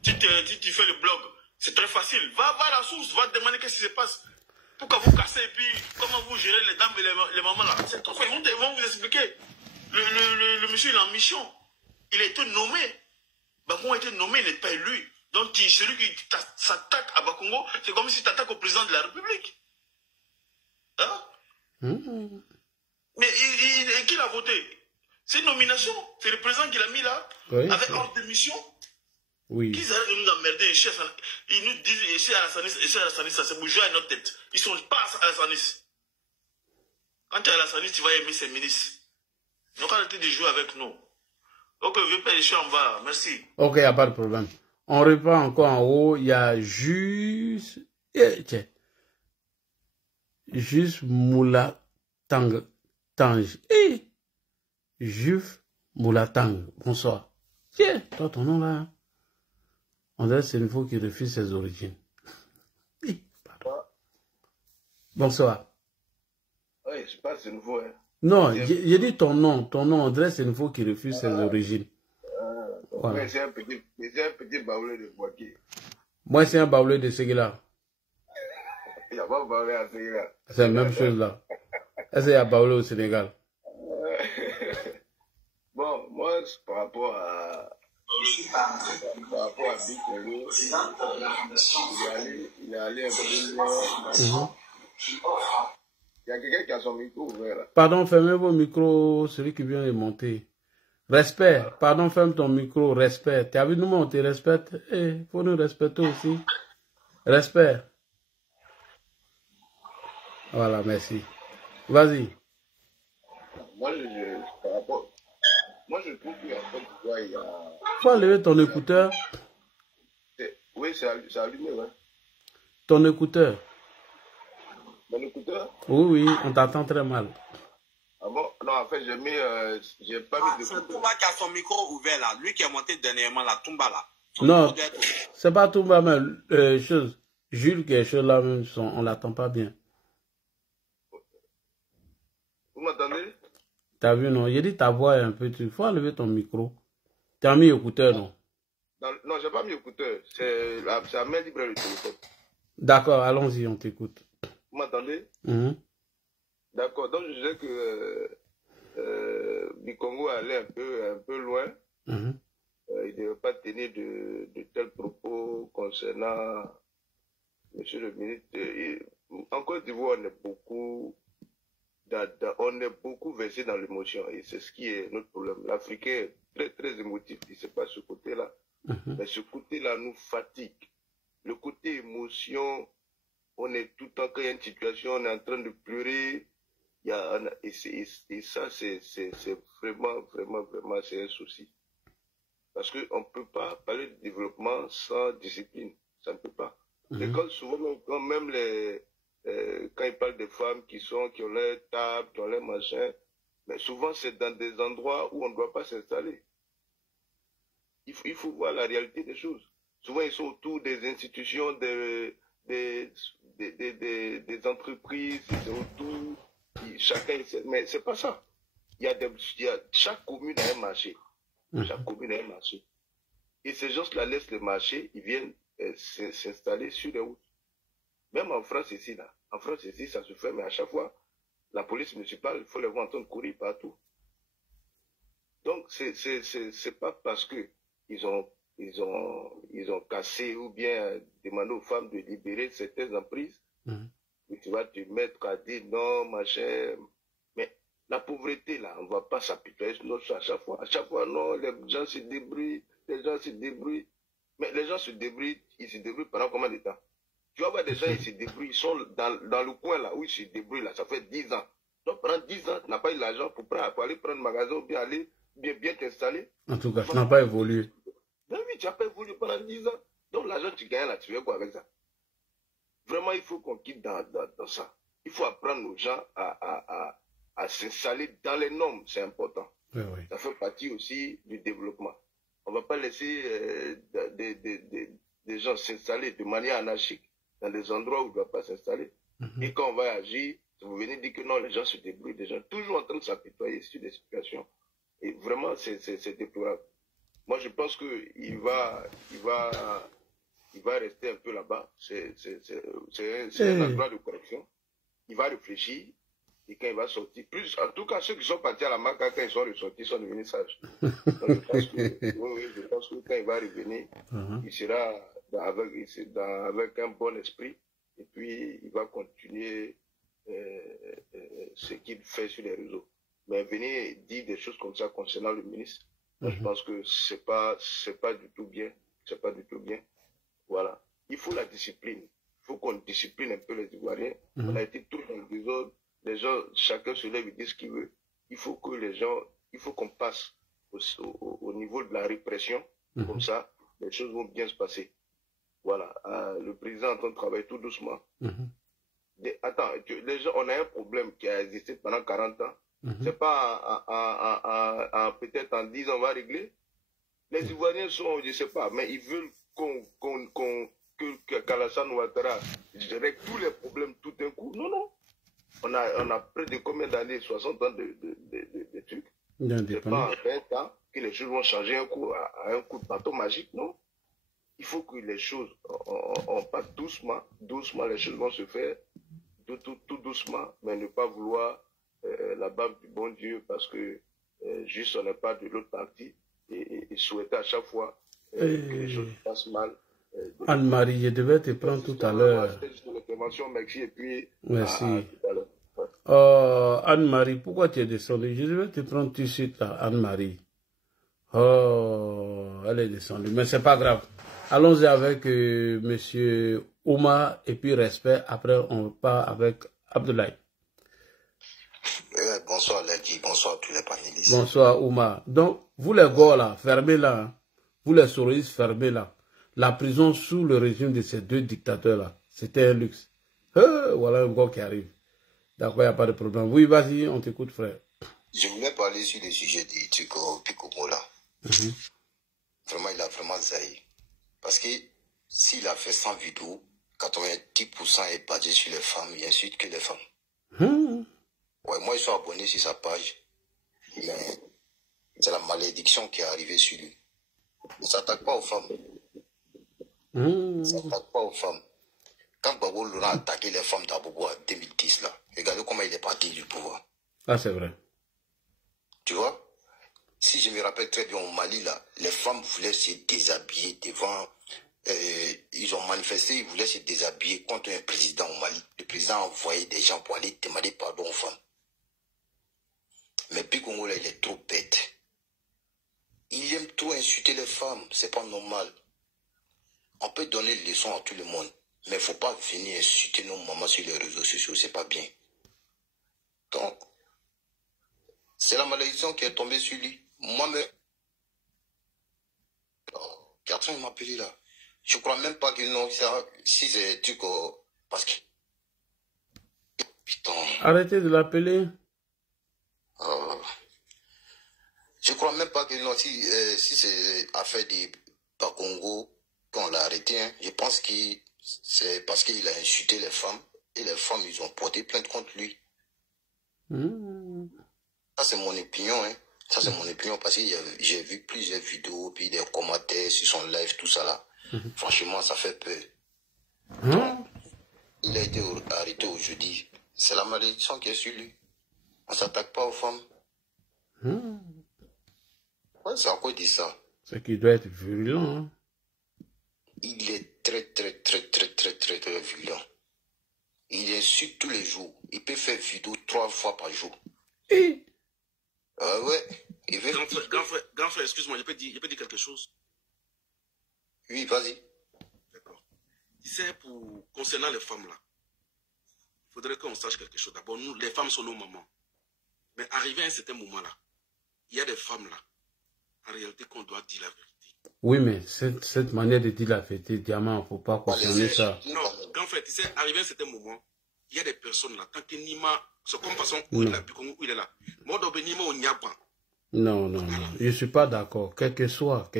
Si tu fais le blog, c'est très facile. Va à la source, va demander qu'est-ce qui se passe. Pourquoi vous cassez et puis comment vous gérez les dames et les mamans là. C'est trop facile. Ils vont vous expliquer. Le monsieur, il est en mission. Il a été nommé. Bakongo a été nommé, il n'est pas élu. Donc, celui qui s'attaque à Bakongo, c'est comme si tu attaques au président de la République. Hein? Mais qui l'a voté? C'est une nomination. C'est le président qui l'a mis là, oui, avec ordre de mission. Oui. Qu'ils arrêtent de nous emmerder. Ils nous disent, ici à la Sanis, ça c'est pour jouer à notre tête. Ils ne sont pas à la Sanis. Quand tu es à la Sanis, tu vas aimer ces ministres. Donc, arrêtez de jouer avec nous. Ok, je vais pas, je suis en bas. Merci. Ok, il n'y a pas de problème. On reprend encore en haut. Il y a juste Moulatang. Juf Moulatang. Bonsoir. Tiens, toi, ton nom là. On dirait que c'est une fois qui refuse ses origines. Pardon. Bonsoir. Oui, je pense que c'est nouveau. Hein. Non, j'ai dit ton nom. Ton nom, on dirait que c'est une fois qui refuse ses origines. Voilà. C'est un petit baoulé de Boaké. Moi, c'est un baoulé de Séguéla. Il n'y a pas baoulé à Séguéla. C'est la même chose là. Est-ce qu'il y a baoulé au Sénégal? Bon, moi, par rapport à Big Congo, il est allé un peu plus loin. Il y a quelqu'un qui a son micro ouvert là. Pardon, fermez vos micros, celui qui vient de monter. Respect, pardon, ferme ton micro, respect. Tu as vu, nous, on te respecte. Il faut nous respecter aussi. Respect. Voilà, merci. Vas-y. Moi, je trouve qu'en fait, il y a... Faut enlever ton écouteur. Oui, c'est allumé, ouais. Ton écouteur. Mon écouteur? Oui, on t'entend très mal. Ah bon? Non, en fait, j'ai pas mis de... C'est Toumba qui a son micro ouvert là. Lui qui est monté dernièrement, la Toumba là. Non, c'est pas Toumba, mais chose. Jules, quelque chose là même, on l'attend pas bien. Vous m'entendez? T'as vu, non? J'ai dit ta voix est un peu... Il faut enlever ton micro. Tu as mis écouteur, non? Non, j'ai pas mis écouteur. C'est la main libre le téléphone. D'accord, allons-y, on t'écoute. Vous m'entendez? D'accord, donc je disais que Bikongo allait un peu loin. Il ne devait pas tenir de tels propos concernant Monsieur le ministre. En Côte d'Ivoire, on est beaucoup versé dans l'émotion et c'est ce qui est notre problème. L'Africain est très très émotif, il ne sait pas ce côté-là. Mais ce côté-là nous fatigue. Le côté émotion, on est tout le temps quand il y a une situation, on est en train de pleurer. Et ça, c'est vraiment c'est un souci. Parce qu'on ne peut pas parler de développement sans discipline. Ça ne peut pas. Et souvent, quand même quand ils parlent des femmes qui ont leur table, qui ont leur machin, mais souvent c'est dans des endroits où on ne doit pas s'installer. Il faut voir la réalité des choses. Souvent ils sont autour des institutions, des entreprises, ils sont autour, chacun, mais c'est pas ça. Chaque commune a un marché. Chaque commune a un marché. Et ces gens-là laissent le marché, ils viennent s'installer sur les routes. Même en France ici, ça se fait, mais à chaque fois, la police municipale, il faut les voir en train de courir partout. Donc, c'est pas parce que ils ont cassé ou bien demandé aux femmes de libérer certaines emprises que tu vas te mettre à dire non, machin. Mais la pauvreté, là, on ne va pas s'apitoyer sur notre à chaque fois. À chaque fois, non, les gens se débrouillent, Mais les gens se débrouillent, ils se débrouillent pendant combien de temps? Tu vas voir des gens, ils se débrouillent, ils sont dans le coin là, où ils se débrouillent là, ça fait 10 ans. Donc pendant 10 ans, tu n'as pas eu l'argent pour aller prendre un magasin ou bien aller bien t'installer. En tout cas, tu n'as pas évolué. Ben oui, tu n'as pas évolué pendant 10 ans. Donc l'argent que tu gagnes là, tu fais quoi avec ça? Vraiment, il faut qu'on quitte dans ça. Il faut apprendre aux gens à s'installer dans les normes, c'est important. Oui. Ça fait partie aussi du développement. On ne va pas laisser des gens s'installer de manière anarchique dans des endroits où ils ne doivent pas s'installer. Et quand on va agir, vous venez dire que non, les gens se débrouillent, des gens toujours en train de s'apitoyer sur des situations. Et vraiment, c'est déplorable. Moi, je pense qu'il va rester un peu là-bas. C'est un endroit de correction. Il va réfléchir. Et quand il va sortir, en tout cas, ceux qui sont partis à la Maca, quand ils sont ressortis, sont devenus sages. Donc, je pense que quand il va revenir, il sera avec un bon esprit. Et puis, il va continuer ce qu'il fait sur les réseaux. Mais venir dire des choses comme ça concernant le ministre, je pense que c'est pas du tout bien. C'est pas du tout bien. Voilà. Il faut la discipline. Il faut qu'on discipline un peu les Ivoiriens. On a été tous dans le désordre. Les gens, chacun se lève et dit ce qu'il veut. Il faut qu'on passe au niveau de la répression. Comme ça, les choses vont bien se passer. Voilà. Le président est en train de travailler tout doucement. Attends, les gens, on a un problème qui a existé pendant 40 ans. C'est pas peut-être en 10 ans on va régler. Les Ivoiriens sont, je sais pas, mais ils veulent que Alassane Ouattara règle tous les problèmes tout d'un coup. Non. On a près de combien d'années? 60 ans de trucs. C'est pas en 20 ans que les choses vont changer à un coup de bâton magique, non. Il faut que les choses, on passe doucement, les choses vont se faire tout doucement, mais ne pas vouloir la baffe du bon Dieu parce que juste on n'est pas de l'autre partie et souhaiter à chaque fois que les choses se passent mal. Anne-Marie, je devais te prendre tout à l'heure. Merci et puis merci. Anne-Marie, pourquoi tu es descendue? Je devais te prendre tout de suite là, Anne-Marie. Oh, elle est descendue, mais c'est pas grave. Allons-y avec monsieur Ouma et puis respect. Après, on part avec Abdoulaye. Bonsoir Lady, bonsoir tous les panélistes. Bonsoir Ouma. Donc, vous les gars là, fermez là. Hein. Vous les souris, fermez là. La prison sous le régime de ces deux dictateurs là, c'était un luxe. Voilà un gars qui arrive. D'accord, il n'y a pas de problème. Oui, vas-y, on t'écoute frère. Je voulais parler sur le sujet du Picomo là. Vraiment, il a vraiment zaï. Parce que s'il a fait 100 vidéos, 90% est basé sur les femmes et ensuite que les femmes. Ouais, moi je suis abonné sur sa page, mais c'est la malédiction qui est arrivée sur lui. Il ne s'attaque pas aux femmes. Il ne s'attaque pas aux femmes. quand Gbagbo a attaqué les femmes d'Abobo en 2010, là, regardez comment il est parti du pouvoir. Ah, c'est vrai. Tu vois? Si je me rappelle très bien, au Mali, là, les femmes voulaient se déshabiller devant... ils ont manifesté, ils voulaient se déshabiller contre un président au Mali. Le président a envoyé des gens pour aller demander pardon aux femmes. Mais puis Congo, là, il est trop bête. Il aime trop insulter les femmes, c'est pas normal. On peut donner des leçons à tout le monde, mais il ne faut pas venir insulter nos mamans sur les réseaux sociaux, c'est pas bien. Donc, c'est la malédiction qui est tombée sur lui. Moi-même, Garçon, il m'a appelé là. Je crois même pas qu'ils n'ont ça, si c'est truc, parce que... Putain. Arrêtez de l'appeler. Je crois même pas qu'ils n'ont, si c'est affaire de Bakongo qu'on l'a arrêté, hein. Je pense que c'est parce qu'il a insulté les femmes, et les femmes, ils ont porté plainte contre lui. Ça, c'est mon opinion, hein. Ça, c'est mon opinion, parce que j'ai vu plusieurs vidéos, puis des commentaires sur son live, tout ça là. Franchement, ça fait peur. Donc, il a été arrêté aujourd'hui. C'est la malédiction qui est sur lui. On ne s'attaque pas aux femmes. Ouais, c'est à quoi il dit ça? C'est qu'il doit être virulent. Hein? Il est très virulent. Il insulte tous les jours. Il peut faire vidéo 3 fois par jour. Ouais. Il veut... Grand frère, excuse-moi, je peux dire quelque chose? Oui, vas-y. D'accord. Tu sais, concernant les femmes là, il faudrait qu'on sache quelque chose. D'abord, nous, les femmes sont nos mamans. Mais arrivé à un certain moment là, il y a des femmes là, en réalité, qu'on doit dire la vérité. Oui, mais cette manière de dire la vérité, Diamant, il ne faut pas cautionner ça. Non, grand frère, tu sais, arrivé à un certain moment, il y a des personnes là, tant que Nima, c'est comme façon où il est là, puis où il est là. Moi, Nima, on n'y a pas. Non, je ne suis pas d'accord, quel que soit.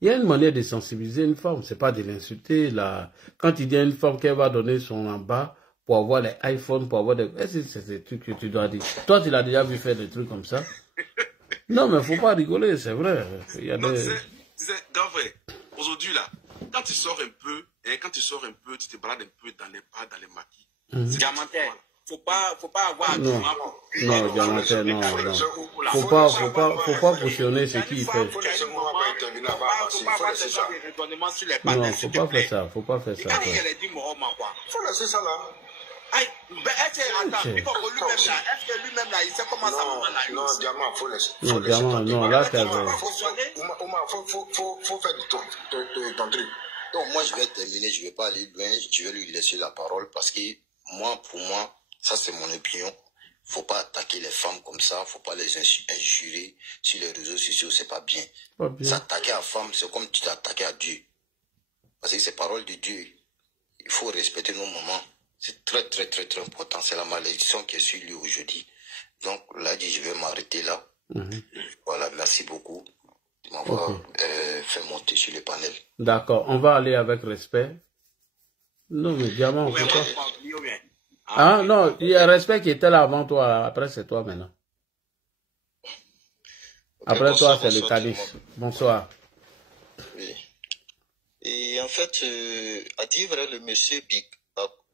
Il y a une manière de sensibiliser une femme, c'est pas de l'insulter. Quand il dit à une femme qu'elle va donner son en bas pour avoir les iPhones, pour avoir des... C'est des trucs que tu dois dire. Toi, tu l'as déjà vu faire des trucs comme ça? Non, mais il ne faut pas rigoler, c'est vrai. Il y a non, tu sais, grand frère, aujourd'hui là, quand tu sors un peu, tu te balades un peu dans les bars, dans les maquis. Diamantaire. Faut pas avoir... Non, Diamantaire, non. Faut pas cautionner ce qu'il fait. Non, faut pas faire ça. Faut laisser ça là. Est-ce que lui-même là, il sait comment ça va là? Non, Diamant, faut laisser. Non, Diamant, non, là, t'as vu. Faut faire ton truc. Donc, moi, je vais terminer, je vais pas aller loin, je vais lui laisser la parole parce que pour moi, ça c'est mon opinion. Faut pas attaquer les femmes comme ça, faut pas les injurer sur les réseaux sociaux, c'est pas bien. S'attaquer à la femme, c'est comme tu t'attaquais à Dieu. Parce que c'est parole de Dieu. Il faut respecter nos moments. C'est très important. C'est la malédiction qui est sur lui aujourd'hui. Donc là, je vais m'arrêter là. Voilà, merci beaucoup. Tu m'as fait monter sur le panel. D'accord, on va aller avec respect. Non, mais Diamant, on peut pas. Ah non, il y a respect qui était là avant toi. Après, c'est toi maintenant. Après toi, c'est le calife. Bonsoir. Oui. Et en fait, à dire vrai, le monsieur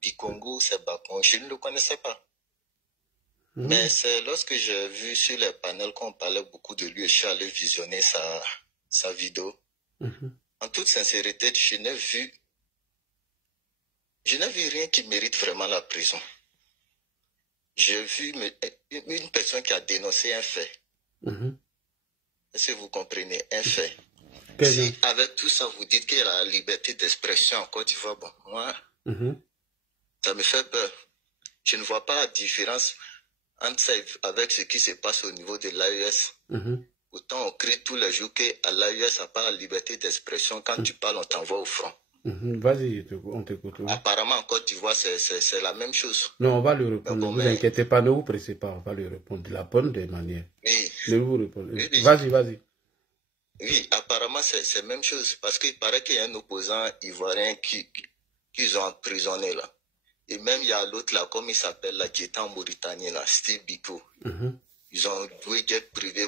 Bikongo, c'est Bakon. Je ne le connaissais pas. Mais c'est lorsque j'ai vu sur les panels qu'on parlait beaucoup de lui et je suis allé visionner sa vidéo. En toute sincérité, je n'ai vu rien qui mérite vraiment la prison. J'ai vu une personne qui a dénoncé un fait. Est-ce que vous comprenez? Un fait. Si avec tout ça, vous dites qu'il y a la liberté d'expression en Côte d'Ivoire, bon, moi, ça me fait peur. Je ne vois pas la différence entre ça avec ce qui se passe au niveau de l'AES. Autant on crie tous les jours qu'à l'AES, à part la liberté d'expression, quand tu parles, on t'envoie au front. Vas-y, on t'écoute. Apparemment, en Côte d'Ivoire, c'est la même chose. Non, on va lui répondre. Ne vous inquiétez pas, ne vous pressez pas. On va lui répondre de la bonne des manières. Oui. Ne vous répondre. Oui. Vas-y. Oui, apparemment, c'est la même chose. Parce qu'il paraît qu'il y a un opposant ivoirien qu'ils ont emprisonné là. Et même, il y a l'autre là, comme il s'appelle là, qui est en Mauritanie là, Steve Biko. Ils ont loué jet privé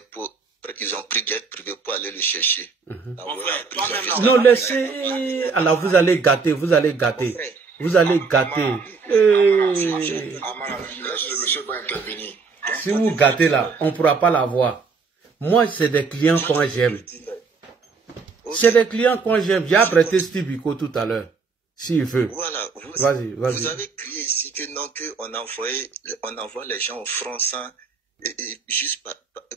ils ont pris jet privé pour aller le chercher. Non, laissez. Alors, vous allez gâter. Vous allez gâter. Si vous gâtez là, on ne pourra pas la voir. Moi, c'est des clients qu'on j'aime. C'est des clients qu'on j'aime. J'ai apprêté Steve Biko tout à l'heure. S'il veut. Voilà. Vas-y. Vous avez crié ici que non, qu'on envoie les gens au front sans, juste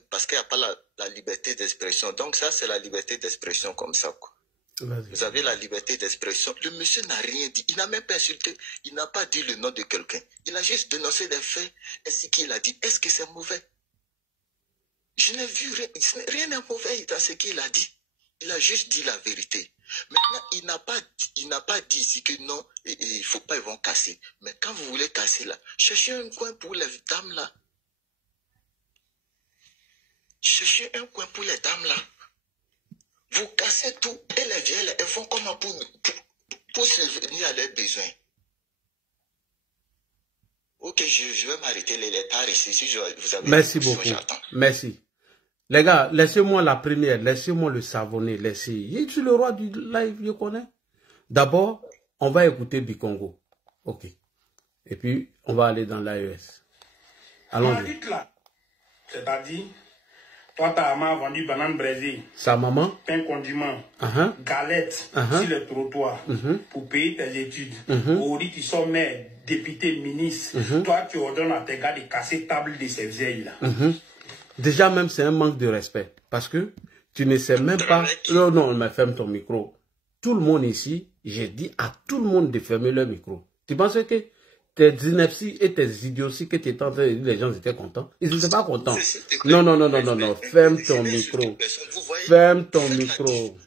parce qu'il n'y a pas la liberté d'expression. Donc ça, c'est la liberté d'expression comme ça, quoi. Vous avez la liberté d'expression. Le monsieur n'a rien dit. Il n'a même pas insulté. Il n'a pas dit le nom de quelqu'un. Il a juste dénoncé des faits. Ainsi qu'il a dit. Est-ce que c'est mauvais? Je n'ai vu rien de mauvais dans ce qu'il a dit. Il a juste dit la vérité. Maintenant, il n'a pas dit ici que non, il ne faut pas, ils vont casser. Mais quand vous voulez casser là, cherchez un coin pour les dames là. Cherchez un coin pour les dames là. Vous cassez tout et les vieilles, elles font comment pour subvenir à leurs besoins. Ok, je vais m'arrêter les tards ici. Si vous avez merci beaucoup. Merci. Les gars, laissez-moi la première, laissez-moi le savonner, laissez. Je suis le roi du live, je connais. D'abord, on va écouter Bikongo. Ok. Et puis, on va aller dans l'AES. Allons-y. C'est-à-dire, toi, ta maman a vendu banane braisée. Sa maman? Pain condiment. Galette sur le trottoir pour payer tes études. Aujourd'hui, tu sors maire, député, ministre. Toi, tu ordonnes à tes gars de casser table de ces vieilles-là. Déjà, même, c'est un manque de respect. Parce que tu ne sais même pas... Non, mais ferme ton micro. Tout le monde ici, j'ai dit à tout le monde de fermer leur micro. Tu penses que tes inepties et tes idioties que tu étais en train de dire, les gens étaient contents? Ils n'étaient pas contents. Non. Ferme ton micro. Ferme ton micro.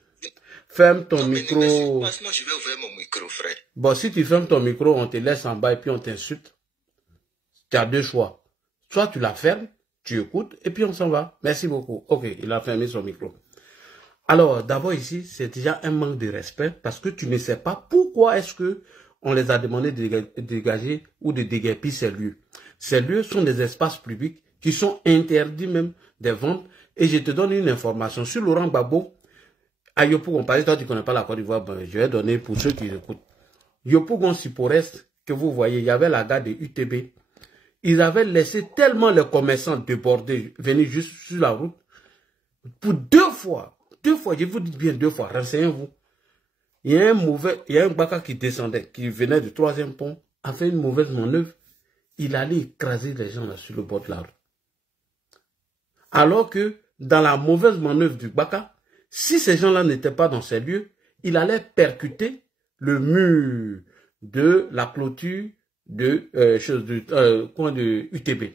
Ferme ton micro. Je vais ouvrir mon micro, frère. Bon, si tu fermes ton micro, on te laisse en bas et puis on t'insulte. Tu as deux choix. Soit tu la fermes, tu écoutes, et puis on s'en va. Merci beaucoup. Ok, il a fermé son micro. Alors, d'abord ici, c'est déjà un manque de respect parce que tu ne sais pas pourquoi est-ce que on les a demandé de dégager ou de déguerpir ces lieux. Ces lieux sont des espaces publics qui sont interdits même des ventes. Et je te donne une information sur Laurent Gbagbo. À Yopougon, par exemple, toi tu ne connais pas la Côte d'Ivoire, ben, je vais donner pour ceux qui écoutent. Yopougon Siporest, que vous voyez, il y avait la gare de UTB. Ils avaient laissé tellement les commerçants déborder, venir juste sur la route. Pour deux fois, je vous dis bien deux fois, renseignez-vous. Il y a un baka qui descendait, qui venait du 3e pont, a fait une mauvaise manœuvre. Il allait écraser les gens là sur le bord de la route. Alors que, dans la mauvaise manœuvre du baka, si ces gens-là n'étaient pas dans ces lieux, il allait percuter le mur de la clôture coin de UTB.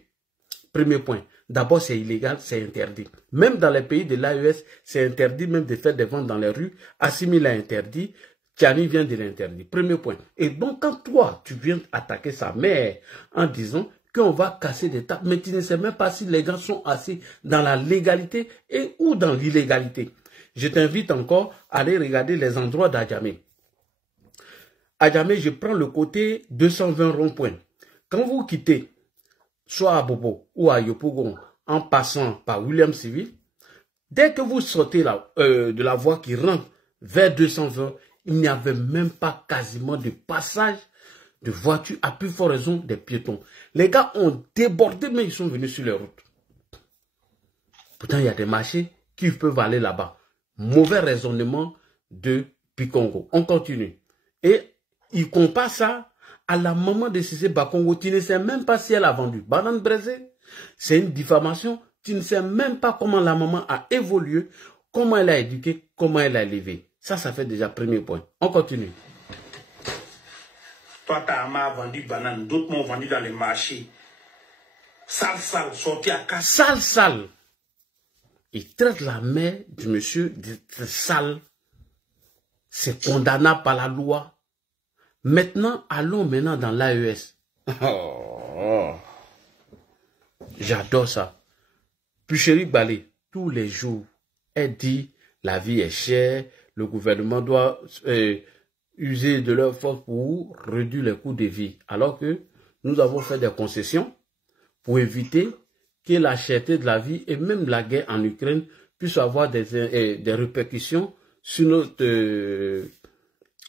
Premier point. D'abord, c'est illégal, c'est interdit. Même dans les pays de l'AES, c'est interdit même de faire des ventes dans les rues. Assimi l'a interdit. Tiani vient de l'interdire. Premier point. Et donc, quand toi, tu viens attaquer sa mère en disant qu'on va casser des tables, mais tu ne sais même pas si les gens sont assis dans la légalité et ou dans l'illégalité. Je t'invite encore à aller regarder les endroits d'Adjamé. Adjamé, je prends le côté 220 ronds-points. Quand vous quittez, soit à Bobo ou à Yopougon, en passant par William Civil, dès que vous sortez de la voie qui rentre vers 220, il n'y avait même pas quasiment de passage de voitures, à plus forte raison des piétons. Les gars ont débordé, mais ils sont venus sur les routes. Pourtant, il y a des marchés qui peuvent aller là-bas. Mauvais raisonnement de Bikongo. On continue. Et il compare ça à la maman de Cissé Bakongo. Tu ne sais même pas si elle a vendu banane braisée. C'est une diffamation. Tu ne sais même pas comment la maman a évolué, comment elle a éduqué, comment elle a élevé. Ça fait déjà premier point. On continue. Toi, ta maman a vendu banane. D'autres m'ont vendu dans les marchés. Sale, sorti à casse. Sale. Il traite la mère du monsieur de sale. C'est condamnable par la loi. Maintenant, allons dans l'AES. J'adore ça. Puchéri Balé, tous les jours, elle dit la vie est chère, le gouvernement doit user de leur force pour réduire les coûts de vie. Alors que nous avons fait des concessions pour éviter que la cherté de la vie et même la guerre en Ukraine puisse avoir des répercussions sur notre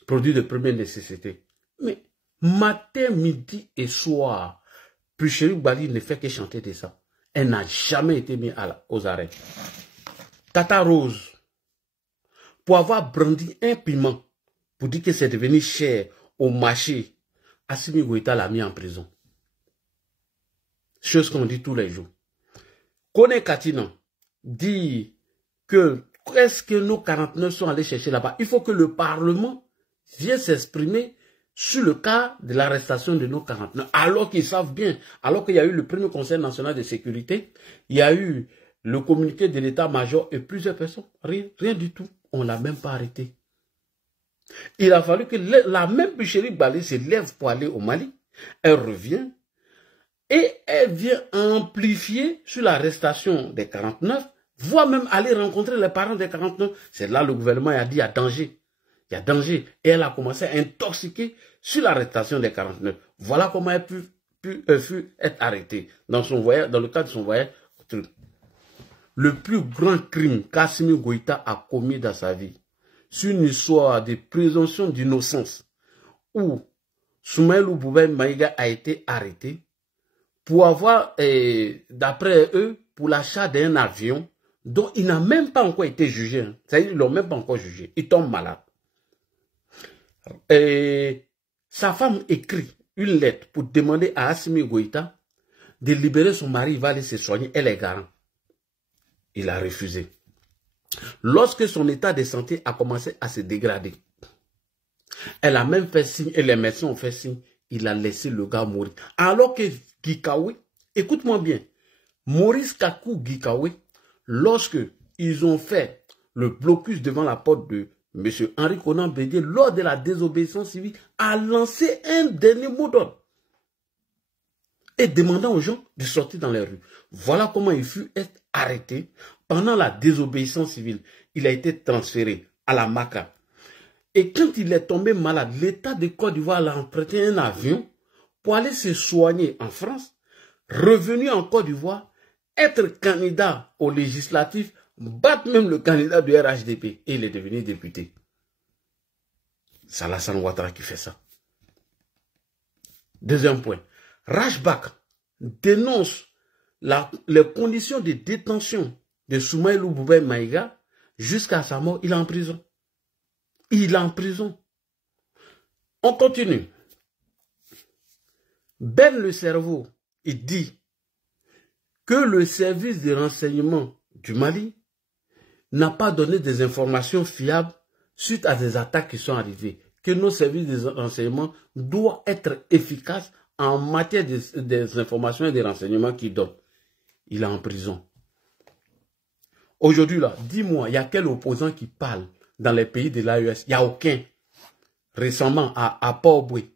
produit de première nécessité. Mais Matin, midi et soir, Pucheri Bali ne fait que chanter de ça. Elle n'a jamais été mise aux arrêts. Tata Rose, pour avoir brandi un piment, pour dire que c'est devenu cher au marché, Assimi Goïta l'a mis en prison. Chose qu'on dit tous les jours. Kone Katina dit que est-ce que nos 49 sont allés chercher là-bas? Il faut que le Parlement vienne s'exprimer sur le cas de l'arrestation de nos 49. Alors qu'ils savent bien, alors qu'il y a eu le premier Conseil national de sécurité, il y a eu le communiqué de l'état-major et plusieurs personnes. Rien du tout. On ne l'a même pas arrêté. Il a fallu que la même Pucheri Bali se lève pour aller au Mali. Elle revient et elle vient amplifier sur l'arrestation des 49, voire même aller rencontrer les parents des 49. C'est là le gouvernement a dit il y a danger. Il y a danger. Et elle a commencé à intoxiquer sur l'arrestation des 49. Voilà comment elle fut être arrêtée dans le cadre de son voyage. Le plus grand crime qu'Assimi Goïta a commis dans sa vie, sur une histoire de présomption d'innocence, où Soumaïlou Boubèye Maïga a été arrêté pour avoir, d'après eux, pour l'achat d'un avion dont il n'a même pas encore été jugé. C'est-à-dire, ils ne l'ont même pas encore jugé. Il tombe malade. Sa femme écrit une lettre pour demander à Assimi Goïta de libérer son mari, il va aller se soigner, elle est garante. Il a refusé. Lorsque son état de santé a commencé à se dégrader, elle a même fait signe, et les médecins ont fait signe, il a laissé le gars mourir. Alors que Gikawe, écoute-moi bien, Maurice Kakou Gikawe, lorsque ils ont fait le blocus devant la porte de M. Henri Konan Bédié, lors de la désobéissance civile, a lancé un dernier mot d'ordre et demandant aux gens de sortir dans les rues. Voilà comment il fut arrêté pendant la désobéissance civile. Il a été transféré à la Maka. Et quand il est tombé malade, l'État de Côte d'Ivoire a emprunté un avion pour aller se soigner en France, revenu en Côte d'Ivoire, être candidat aux législatives, battre même le candidat du RHDP, et il est devenu député. C'est Alassane Ouattara qui fait ça. Deuxième point. Rajbak dénonce les conditions de détention de Soumaïlou Boubèye Maïga jusqu'à sa mort. Il est en prison. Il est en prison. On continue. Ben le cerveau, il dit que le service de renseignement du Mali n'a pas donné des informations fiables suite à des attaques qui sont arrivées. Que nos services de renseignement doivent être efficaces en matière des informations et des renseignements qu'ils donnent. Il est en prison. Aujourd'hui, là, dis-moi, il y a quel opposant qui parle dans les pays de l'AES? Il n'y a aucun. Récemment, à Port-Boué,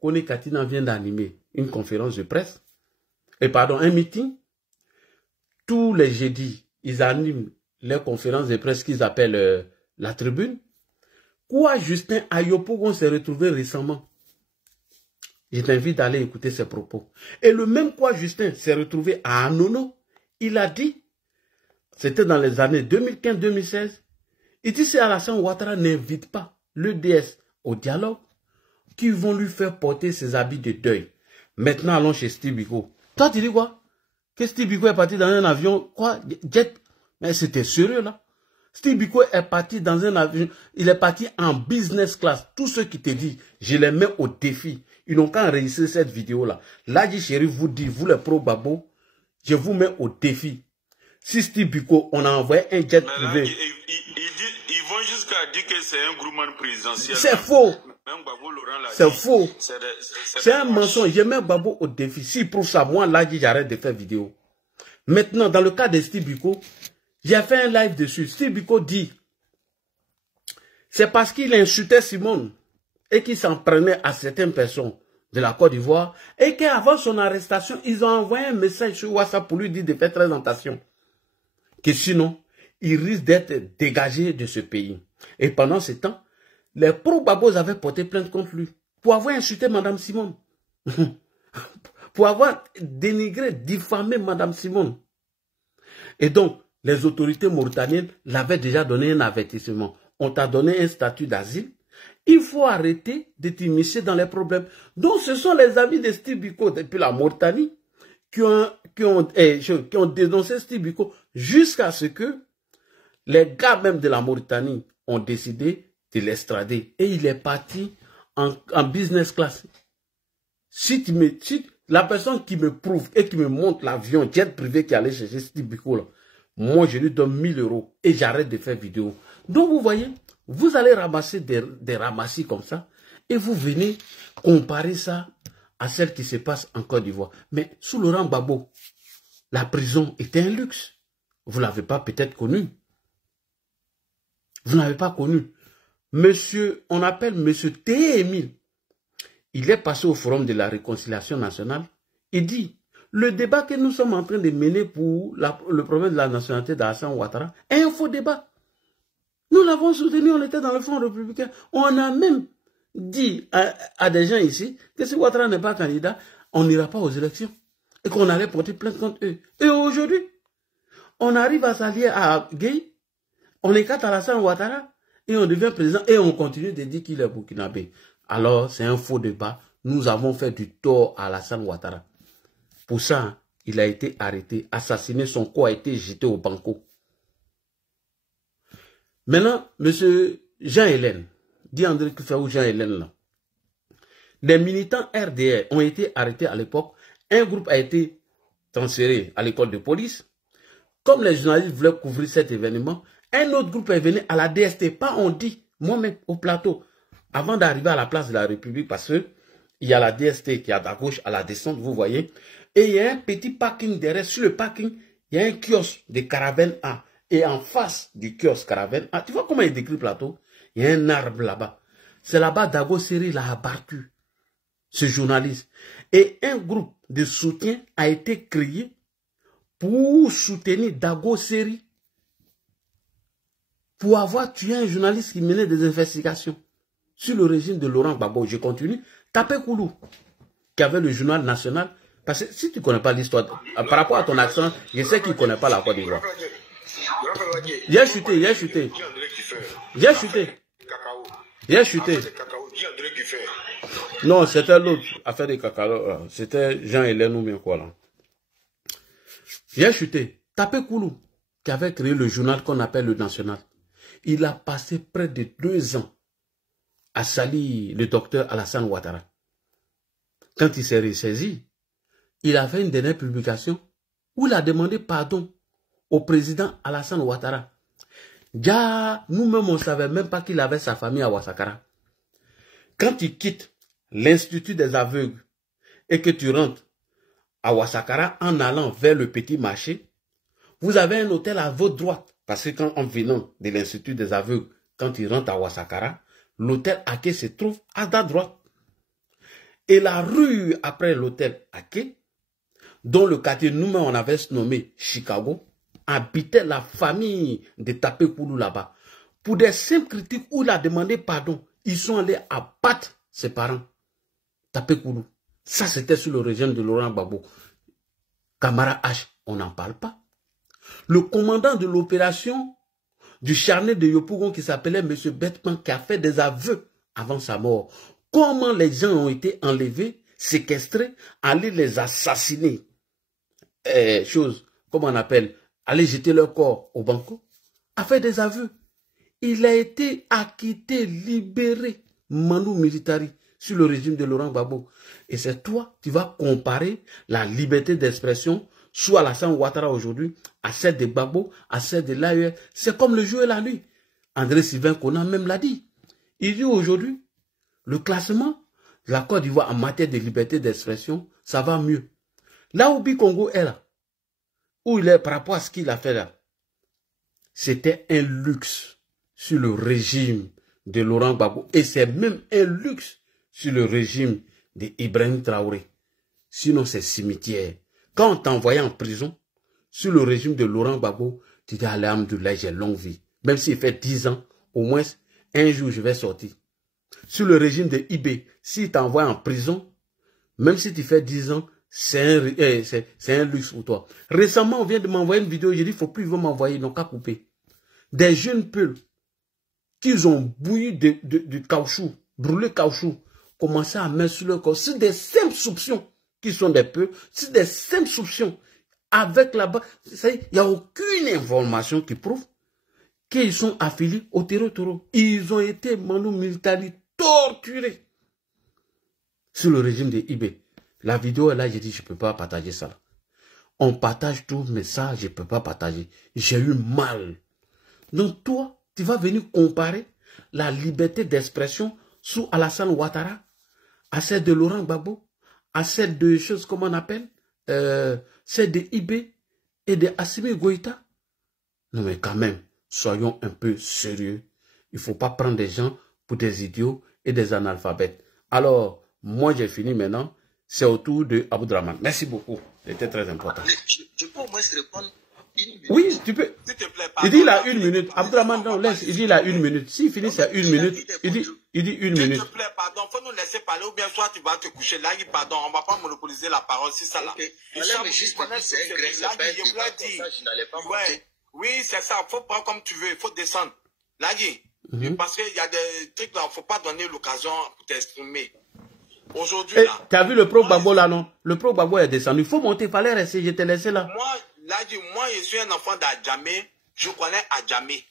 Kone Katina vient d'animer une conférence de presse, un meeting. Tous les jeudis, ils animent les conférences de presse qu'ils appellent la tribune. Quoi, Justin Ayopogon s'est retrouvé récemment. Je t'invite à aller écouter ses propos. Et le même quoi, Justin s'est retrouvé à Anono. Il a dit, c'était dans les années 2015-2016, il dit si Alassane Ouattara n'invite pas l'EDS au dialogue, qui vont lui faire porter ses habits de deuil. Maintenant, allons chez Steve Biko. Toi, tu dis quoi? Que Steve Biko est parti dans un avion, quoi? Jet? Mais c'était sérieux, là. Steve Biko est parti dans un avion, il est parti en business class. Tous ceux qui te disent, je les mets au défi. Ils n'ont qu'à enregistrer cette vidéo-là. Ladji Chérif vous dit, vous les pro-babo, je vous mets au défi. Si Steve Biko, on a envoyé un jet privé. Ils vont jusqu'à dire que c'est un groupement présidentiel. C'est faux. C'est faux. C'est un mensonge. Je mets Babo au défi. S'il prouve ça, moi, Ladji, j'arrête de faire vidéo. Maintenant, dans le cas de Steve Biko, j'ai fait un live dessus. Steve Biko dit, c'est parce qu'il insultait Simone et qu'il s'en prenait à certaines personnes de la Côte d'Ivoire et qu'avant son arrestation, ils ont envoyé un message sur WhatsApp pour lui dire de faire très attention. Que sinon, il risque d'être dégagé de ce pays. Et pendant ce temps, les pro-babos avaient porté plainte contre lui pour avoir insulté Mme Simone. Pour avoir dénigré, diffamé Mme Simone. Et donc, les autorités mauritaniennes l'avaient déjà donné un avertissement. On t'a donné un statut d'asile Il faut arrêter de t'immiscer dans les problèmes. Donc, ce sont les amis de Steve Biko depuis la Mauritanie qui ont dénoncé Steve Biko jusqu'à ce que les gars même de la Mauritanie ont décidé de l'extrader. Et il est parti en business class. Si la personne qui me prouve et qui me montre l'avion jet privé qui allait chercher Steve Biko, là, moi je lui donne 1000 € et j'arrête de faire vidéo. Donc vous voyez, vous allez ramasser des ramassis comme ça et vous venez comparer ça à celle qui se passe en Côte d'Ivoire. Mais sous Laurent Gbagbo, la prison était un luxe. Vous ne l'avez pas peut-être connu. Vous n'avez pas connu. Monsieur, on appelle Monsieur T. Émile. Il est passé au Forum de la Réconciliation nationale. Il dit, le débat que nous sommes en train de mener pour le problème de la nationalité d'Alassane Ouattara est un faux débat. Nous l'avons soutenu, on était dans le Front républicain. On a même dit à des gens ici que si Ouattara n'est pas candidat, on n'ira pas aux élections. Et qu'on allait porter plainte contre eux. Et aujourd'hui, on arrive à s'allier à Gueye, on écarte Alassane Ouattara, et on devient président, et on continue de dire qu'il est burkinabé. Alors, c'est un faux débat. Nous avons fait du tort à Alassane Ouattara. Pour ça, il a été arrêté, assassiné, son corps a été jeté au banco. Maintenant, M. Jean-Hélène, dit André Koufaou Jean-Hélène là, les militants RDR ont été arrêtés à l'époque. Un groupe a été transféré à l'école de police. Comme les journalistes voulaient couvrir cet événement, un autre groupe est venu à la DST. Pas on dit, moi-même au plateau, avant d'arriver à la place de la République, parce que il y a la DST qui est à gauche, à la descente, vous voyez. Et il y a un petit parking derrière. Sur le parking, il y a un kiosque de Caravane A. Et en face du kiosque Caravane A, tu vois comment il décrit le plateau? Il y a un arbre là-bas. C'est là-bas Dago Seri l'a abattu, ce journaliste. Et un groupe de soutien a été créé pour soutenir Dago Seri, pour avoir tué un journaliste qui menait des investigations sur le régime de Laurent Gbagbo. Je continue. Tapé Koulou, qui avait le journal national. Parce que si tu ne connais pas l'histoire, par rapport à ton accent, je sais qu'il ne connaît pas la Côte d'Ivoire. J'ai chuté, j'ai chuté. J'ai chuté. J'ai chuté. Non, c'était l'autre affaire de cacao. C'était Jean-Hélène ou bien quoi là. J'ai chuté. Tapé Koulou, qui avait créé le journal qu'on appelle le National. Il a passé près de 2 ans à salir le docteur Alassane Ouattara. Quand il s'est ressaisi, il a fait une dernière publication où il a demandé pardon au président Alassane Ouattara. Déjà, nous-mêmes, on ne savait même pas qu'il avait sa famille à Ouassakara. Quand tu quittes l'Institut des aveugles et que tu rentres à Ouassakara en allant vers le petit marché, vous avez un hôtel à votre droite. Parce que quand en venant de l'Institut des aveugles, quand tu rentres à Ouassakara, l'hôtel Aké se trouve à ta droite. Et la rue après l'hôtel Aké, dont le quartier nous-mêmes on avait nommé Chicago, habitait la famille de Tapé Koulou là-bas. Pour des simples critiques où il a demandé pardon, ils sont allés abattre ses parents. Tapé Koulou. Ça, c'était sous le régime de Laurent Gbagbo. Camara H, on n'en parle pas. Le commandant de l'opération du charnet de Yopougon qui s'appelait M. Bettman, qui a fait des aveux avant sa mort. Comment les gens ont été enlevés, séquestrés, aller les assassiner. Comment on appelle, aller jeter leur corps au banco, a fait des aveux. Il a été acquitté, libéré, Manu Militari, sur le régime de Laurent Gbagbo. Et c'est toi, tu vas comparer la liberté d'expression sous Alassane Ouattara aujourd'hui, à celle de Gbagbo, à celle de l'AES. C'est comme le jour et la nuit. André Sylvain Conan même l'a dit. Il dit aujourd'hui, le classement de la Côte d'Ivoire en matière de liberté d'expression, ça va mieux. Là où Bikongo est là, où il est par rapport à ce qu'il a fait là, c'était un luxe sur le régime de Laurent Gbagbo. Et c'est même un luxe sur le régime d'Ibrahim Traoré. Sinon, c'est cimetière. Quand on t'envoyait en prison, sur le régime de Laurent Gbagbo, tu dis, alhamdoulilah, j'ai longue vie. Même s'il fait 10 ans, au moins, un jour, je vais sortir. Sur le régime de IB, s'il t'envoie en prison, même si tu fais 10 ans, c'est un luxe pour toi. Récemment, on vient de m'envoyer une vidéo, j'ai dit, il ne faut plus m'envoyer, ils n'ont qu'à couper. Des jeunes peuls qu'ils ont bouilli du caoutchouc, brûlé caoutchouc, commencé à mettre sur le corps. C'est des simples soupçons qui sont des peu, c'est des simples soupçons. Avec là-bas, il n'y a aucune information qui prouve qu'ils sont affiliés au Toro. Ils ont été militaires torturés sur le régime de IB. La vidéo est là, j'ai dit, je ne peux pas partager ça. On partage tout, mais ça, je ne peux pas partager. J'ai eu mal. Donc toi, tu vas venir comparer la liberté d'expression sous Alassane Ouattara à celle de Laurent Gbagbo, à celle de choses, comment on appelle, celle de IB et de Assimi Goïta. Non mais quand même, soyons un peu sérieux. Il ne faut pas prendre des gens pour des idiots et des analphabètes. Alors, moi j'ai fini maintenant. C'est au tour de Aboudraman. Merci beaucoup. C'était très important. Je peux au moins se répondre une minute. Oui, tu peux. S'il te plaît, Il dit il a 1 minute. Aboudraman, non, laisse. Il dit il a 1 minute. S'il finit, c'est 1 minute. Il dit 1 minute. S'il te plaît, pardon, faut nous laisser parler ou bien soit tu vas te coucher. Là, pardon, on ne va pas monopoliser la parole, c'est ça là. Okay. Mais juste c'est un grain, ça fait je n'allais pas monter. Oui, c'est ça. Il faut prendre comme tu veux. Il faut descendre. Là, parce qu'il y a des trucs là, il ne faut pas donner l'occasion pour t'exprimer. Aujourd'hui, là. Tu as vu le pro Gbagbo là, non? Le pro Gbagbo est descendu. Il faut monter, il fallait rester. Je t'ai laissé là. Moi, je suis un enfant d'Adjamé. Je connais Adjamé.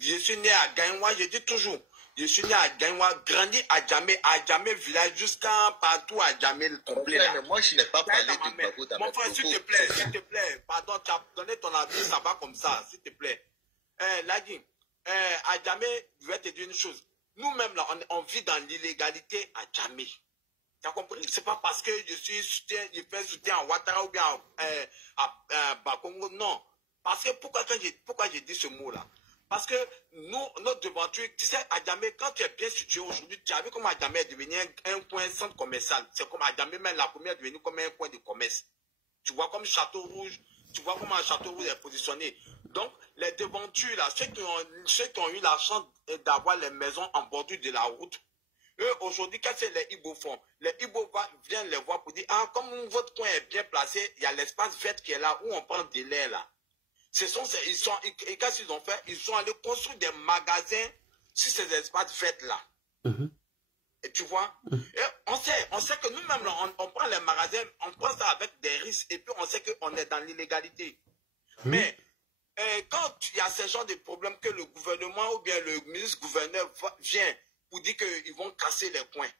Je suis né à Gaïwa, je dis toujours. Je suis né à Gaïwa, grandi à Adjamé, village, jusqu'à partout à Adjamé, complet là. Mais moi, je n'ai pas parlé de Gbagbo dans mon frère, s'il te plaît, pardon, tu as donné ton avis, ça va comme ça, s'il te plaît. Adjamé, je vais te dire une chose. Nous-mêmes, là, on vit dans l'illégalité à Adjamé. Tu as compris? C'est pas parce que je fais soutien à Ouattara ou bien à Bakongo, non. Parce que pourquoi j'ai dit ce mot-là? Parce que notre devanture, tu sais, Adjamé, quand tu es bien situé aujourd'hui, tu as vu comment Adjamé est devenu un coin centre commercial. C'est comme Adjamé, même la première est devenue comme un coin de commerce. Tu vois comme Château Rouge, tu vois comment Château Rouge est positionné. Donc, les devantures, là, ceux qui ont eu la chance d'avoir les maisons en bordure de la route, eux, aujourd'hui, qu'est-ce que les Ibo font? Les Ibo viennent les voir pour dire, ah, comme votre coin est bien placé, il y a l'espace vert qui est là, où on prend de l'air, là. Et qu'est-ce qu'ils ont fait? Ils sont allés construire des magasins sur ces espaces verts-là. Et tu vois? Et on sait que nous-mêmes, on prend les magasins, on prend ça avec des risques, et puis on sait qu'on est dans l'illégalité. Mais, quand il y a ce genre de problèmes que le gouvernement ou bien le ministre-gouverneur vient pour dire qu'ils vont casser les coins.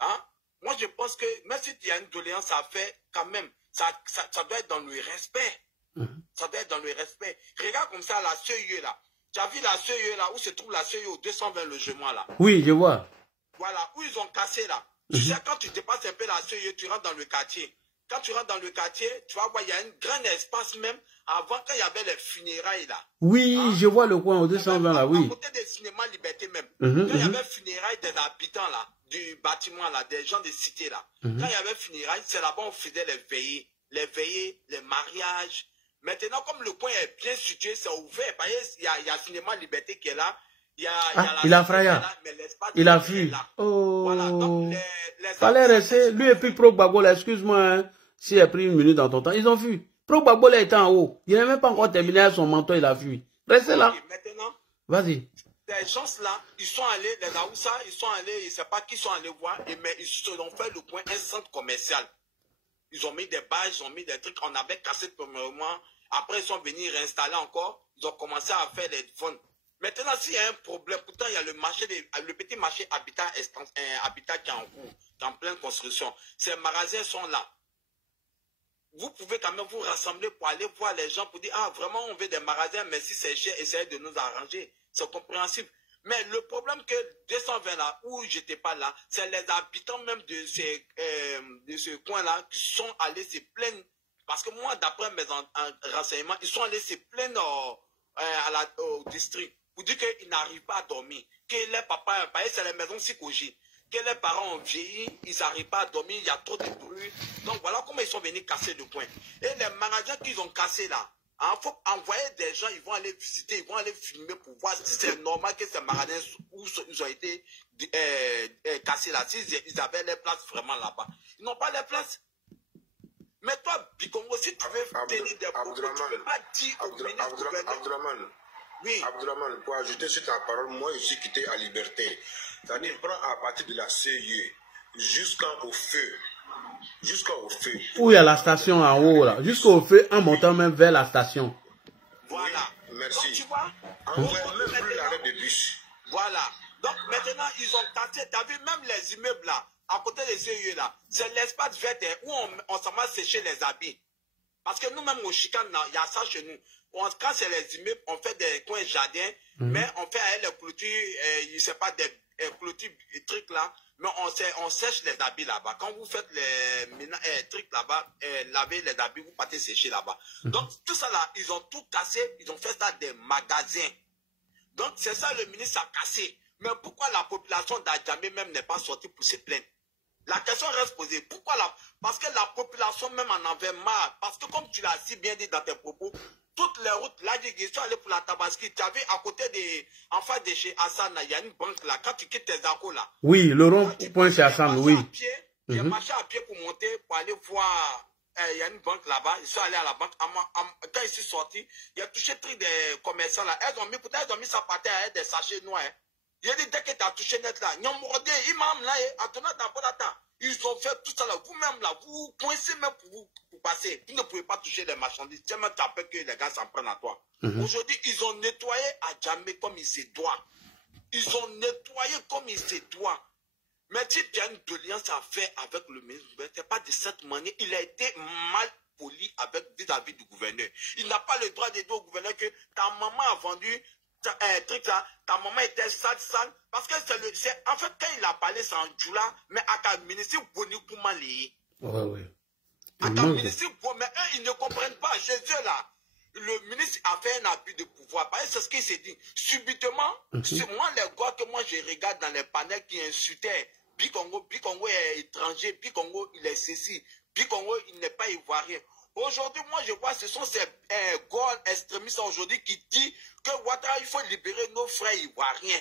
Hein? Moi, je pense que même si il y a une doléance à faire, quand même, ça doit être dans le respect. Ça doit être dans le respect. Regarde comme ça la CEE là. Tu as vu la CEE là, où se trouve la CEE au 220 logements là? Oui, je vois. Voilà, où ils ont cassé là. Tu sais, quand tu dépasses un peu la CEE, tu rentres dans le quartier. Quand tu rentres dans le quartier, tu vas voir, il y a un grand espace même, avant quand il y avait les funérailles là. Oui, je vois le coin au 220 là, oui. À côté des cinémas Liberté même. Quand il y avait funérailles des habitants là, du bâtiment là, des gens des cités là. Quand il y avait funérailles, c'est là-bas on faisait les veillées. Les mariages. Maintenant, comme le coin est bien situé, c'est ouvert. Il y a cinéma Liberté qui est là. Il a frayé. Il a fui. Oh. Voilà, donc fallait rester. Lui et puis Pro Gbagbo, excuse-moi, hein, s'il a pris 1 minute dans ton temps, ils ont fui. Pro Gbagbo était en haut. Il n'a même pas encore terminé son manteau, il a fui. Restez là. Maintenant, vas-y. Ces gens-là, ils sont allés, les Aoussa, ils sont allés, je ne sais pas qui sont allés voir, mais ils se ont fait le coin un centre commercial. Ils ont mis des bâches, ils ont mis des trucs, on avait cassé premièrement. Après, ils sont venus réinstaller encore. Ils ont commencé à faire les ventes. Maintenant, s'il y a un problème, pourtant, il y a le petit marché habitat qui est en cours, qui est en pleine construction. Ces magasins sont là. Vous pouvez quand même vous rassembler pour aller voir les gens pour dire, ah, vraiment, on veut des magasins, mais si c'est cher, essayez de nous arranger. C'est compréhensible. Mais le problème que 220 là, où j'étais pas là, c'est les habitants même de ce coin-là qui sont allés se plaindre. Parce que moi, d'après mes renseignements, ils sont allés se plaindre au district pour dire qu'ils n'arrivent pas à dormir. Que les papas, c'est les maisons psychologiques. Que les parents ont vieilli, ils n'arrivent pas à dormir, il y a trop de bruit. Donc voilà comment ils sont venus casser le coin. Et les magasins qu'ils ont cassés là, il faut envoyer des gens, ils vont aller visiter, ils vont aller filmer pour voir si c'est normal que ces magasins où ils ont été cassés là, s'ils avaient les places vraiment là-bas. Ils n'ont pas les places. Mais toi, Bikongo, si tu veux tenir des propos, tu ne peux pas dire au ministre gouverneur. Oui. Abdourahmane, pour ajouter sur ta parole, moi je suis quitté à Liberté. C'est-à-dire, prends à partir de la CIE jusqu'au feu. Jusqu'au feu. Où il y a la station en haut, là. Jusqu'au feu, en montant même vers la station. Voilà. Merci. Donc, tu vois, on ne voit même plus l'arrêt de bus. Voilà. Donc maintenant, ils ont tassé, tu as vu même les immeubles là, à côté des CIE là, c'est l'espace vert où on s'en va sécher les habits. Parce que nous-mêmes au Chicane, il y a ça chez nous. Quand c'est les immeubles, on fait des coins jardins, mais on fait avec les clôtures, je ne sais pas, des clôtures, des trucs là, mais on sèche les habits là-bas. Quand vous faites les trucs là-bas, laver les habits, vous partez sécher là-bas. Donc tout ça là, ils ont tout cassé, ils ont fait ça des magasins. Donc c'est ça le ministre a cassé. Mais pourquoi la population d'Adjamé même n'est pas sortie pour se plaindre? La question reste posée. Pourquoi Parce que la population même en avait marre. Parce que comme tu l'as si bien dit dans tes propos, toutes les routes, là, je suis allé pour la Tabaski. Tu avais à côté en face de chez Hassan, il y a une banque là. Quand tu quittes tes accos là. Oui, le rond-point chez Hassan, oui. J'ai marché à pied pour monter, pour aller voir. Il y a une banque là-bas. Je suis allé à la banque. Quand je suis sorti, il a touché le truc des commerçants là. Pourtant, ils ont mis ça par terre avec des sachets noirs. Il a dit, dès que tu as touché net là, ils ont fait tout ça là. Vous-même là, vous coincez même pour passer. Vous ne pouvez pas toucher les marchandises. Tu as même peur que les gars s'en prennent à toi. Aujourd'hui, ils ont nettoyé Adjamé comme il se doit. Ils ont nettoyé comme il se doit. Mais si tu as une doléance à faire avec le ministre, ce n'est pas de cette manière. Il a été mal poli vis-à-vis du gouverneur. Il n'a pas le droit de dire au gouverneur que ta maman a vendu truc là, ta maman était sale, parce que c'est en fait quand il a parlé c'est en Djoula, mais à ta ministre Boni Koumali. Ouais. À ta ministre mais eux ils ne comprennent pas. Chez eux là, le ministre a fait un abus de pouvoir. Parce que c'est ce qu'il s'est dit. Subitement, c'est moi les gars que moi je regarde dans les panels qui insultaient. Bikongo est étranger, Bikongo il est ceci, Bikongo il n'est pas ivoirien. Aujourd'hui, moi, je vois, ce sont ces gars extrémistes aujourd'hui qui disent que Ouattara, il faut libérer nos frères ivoiriens.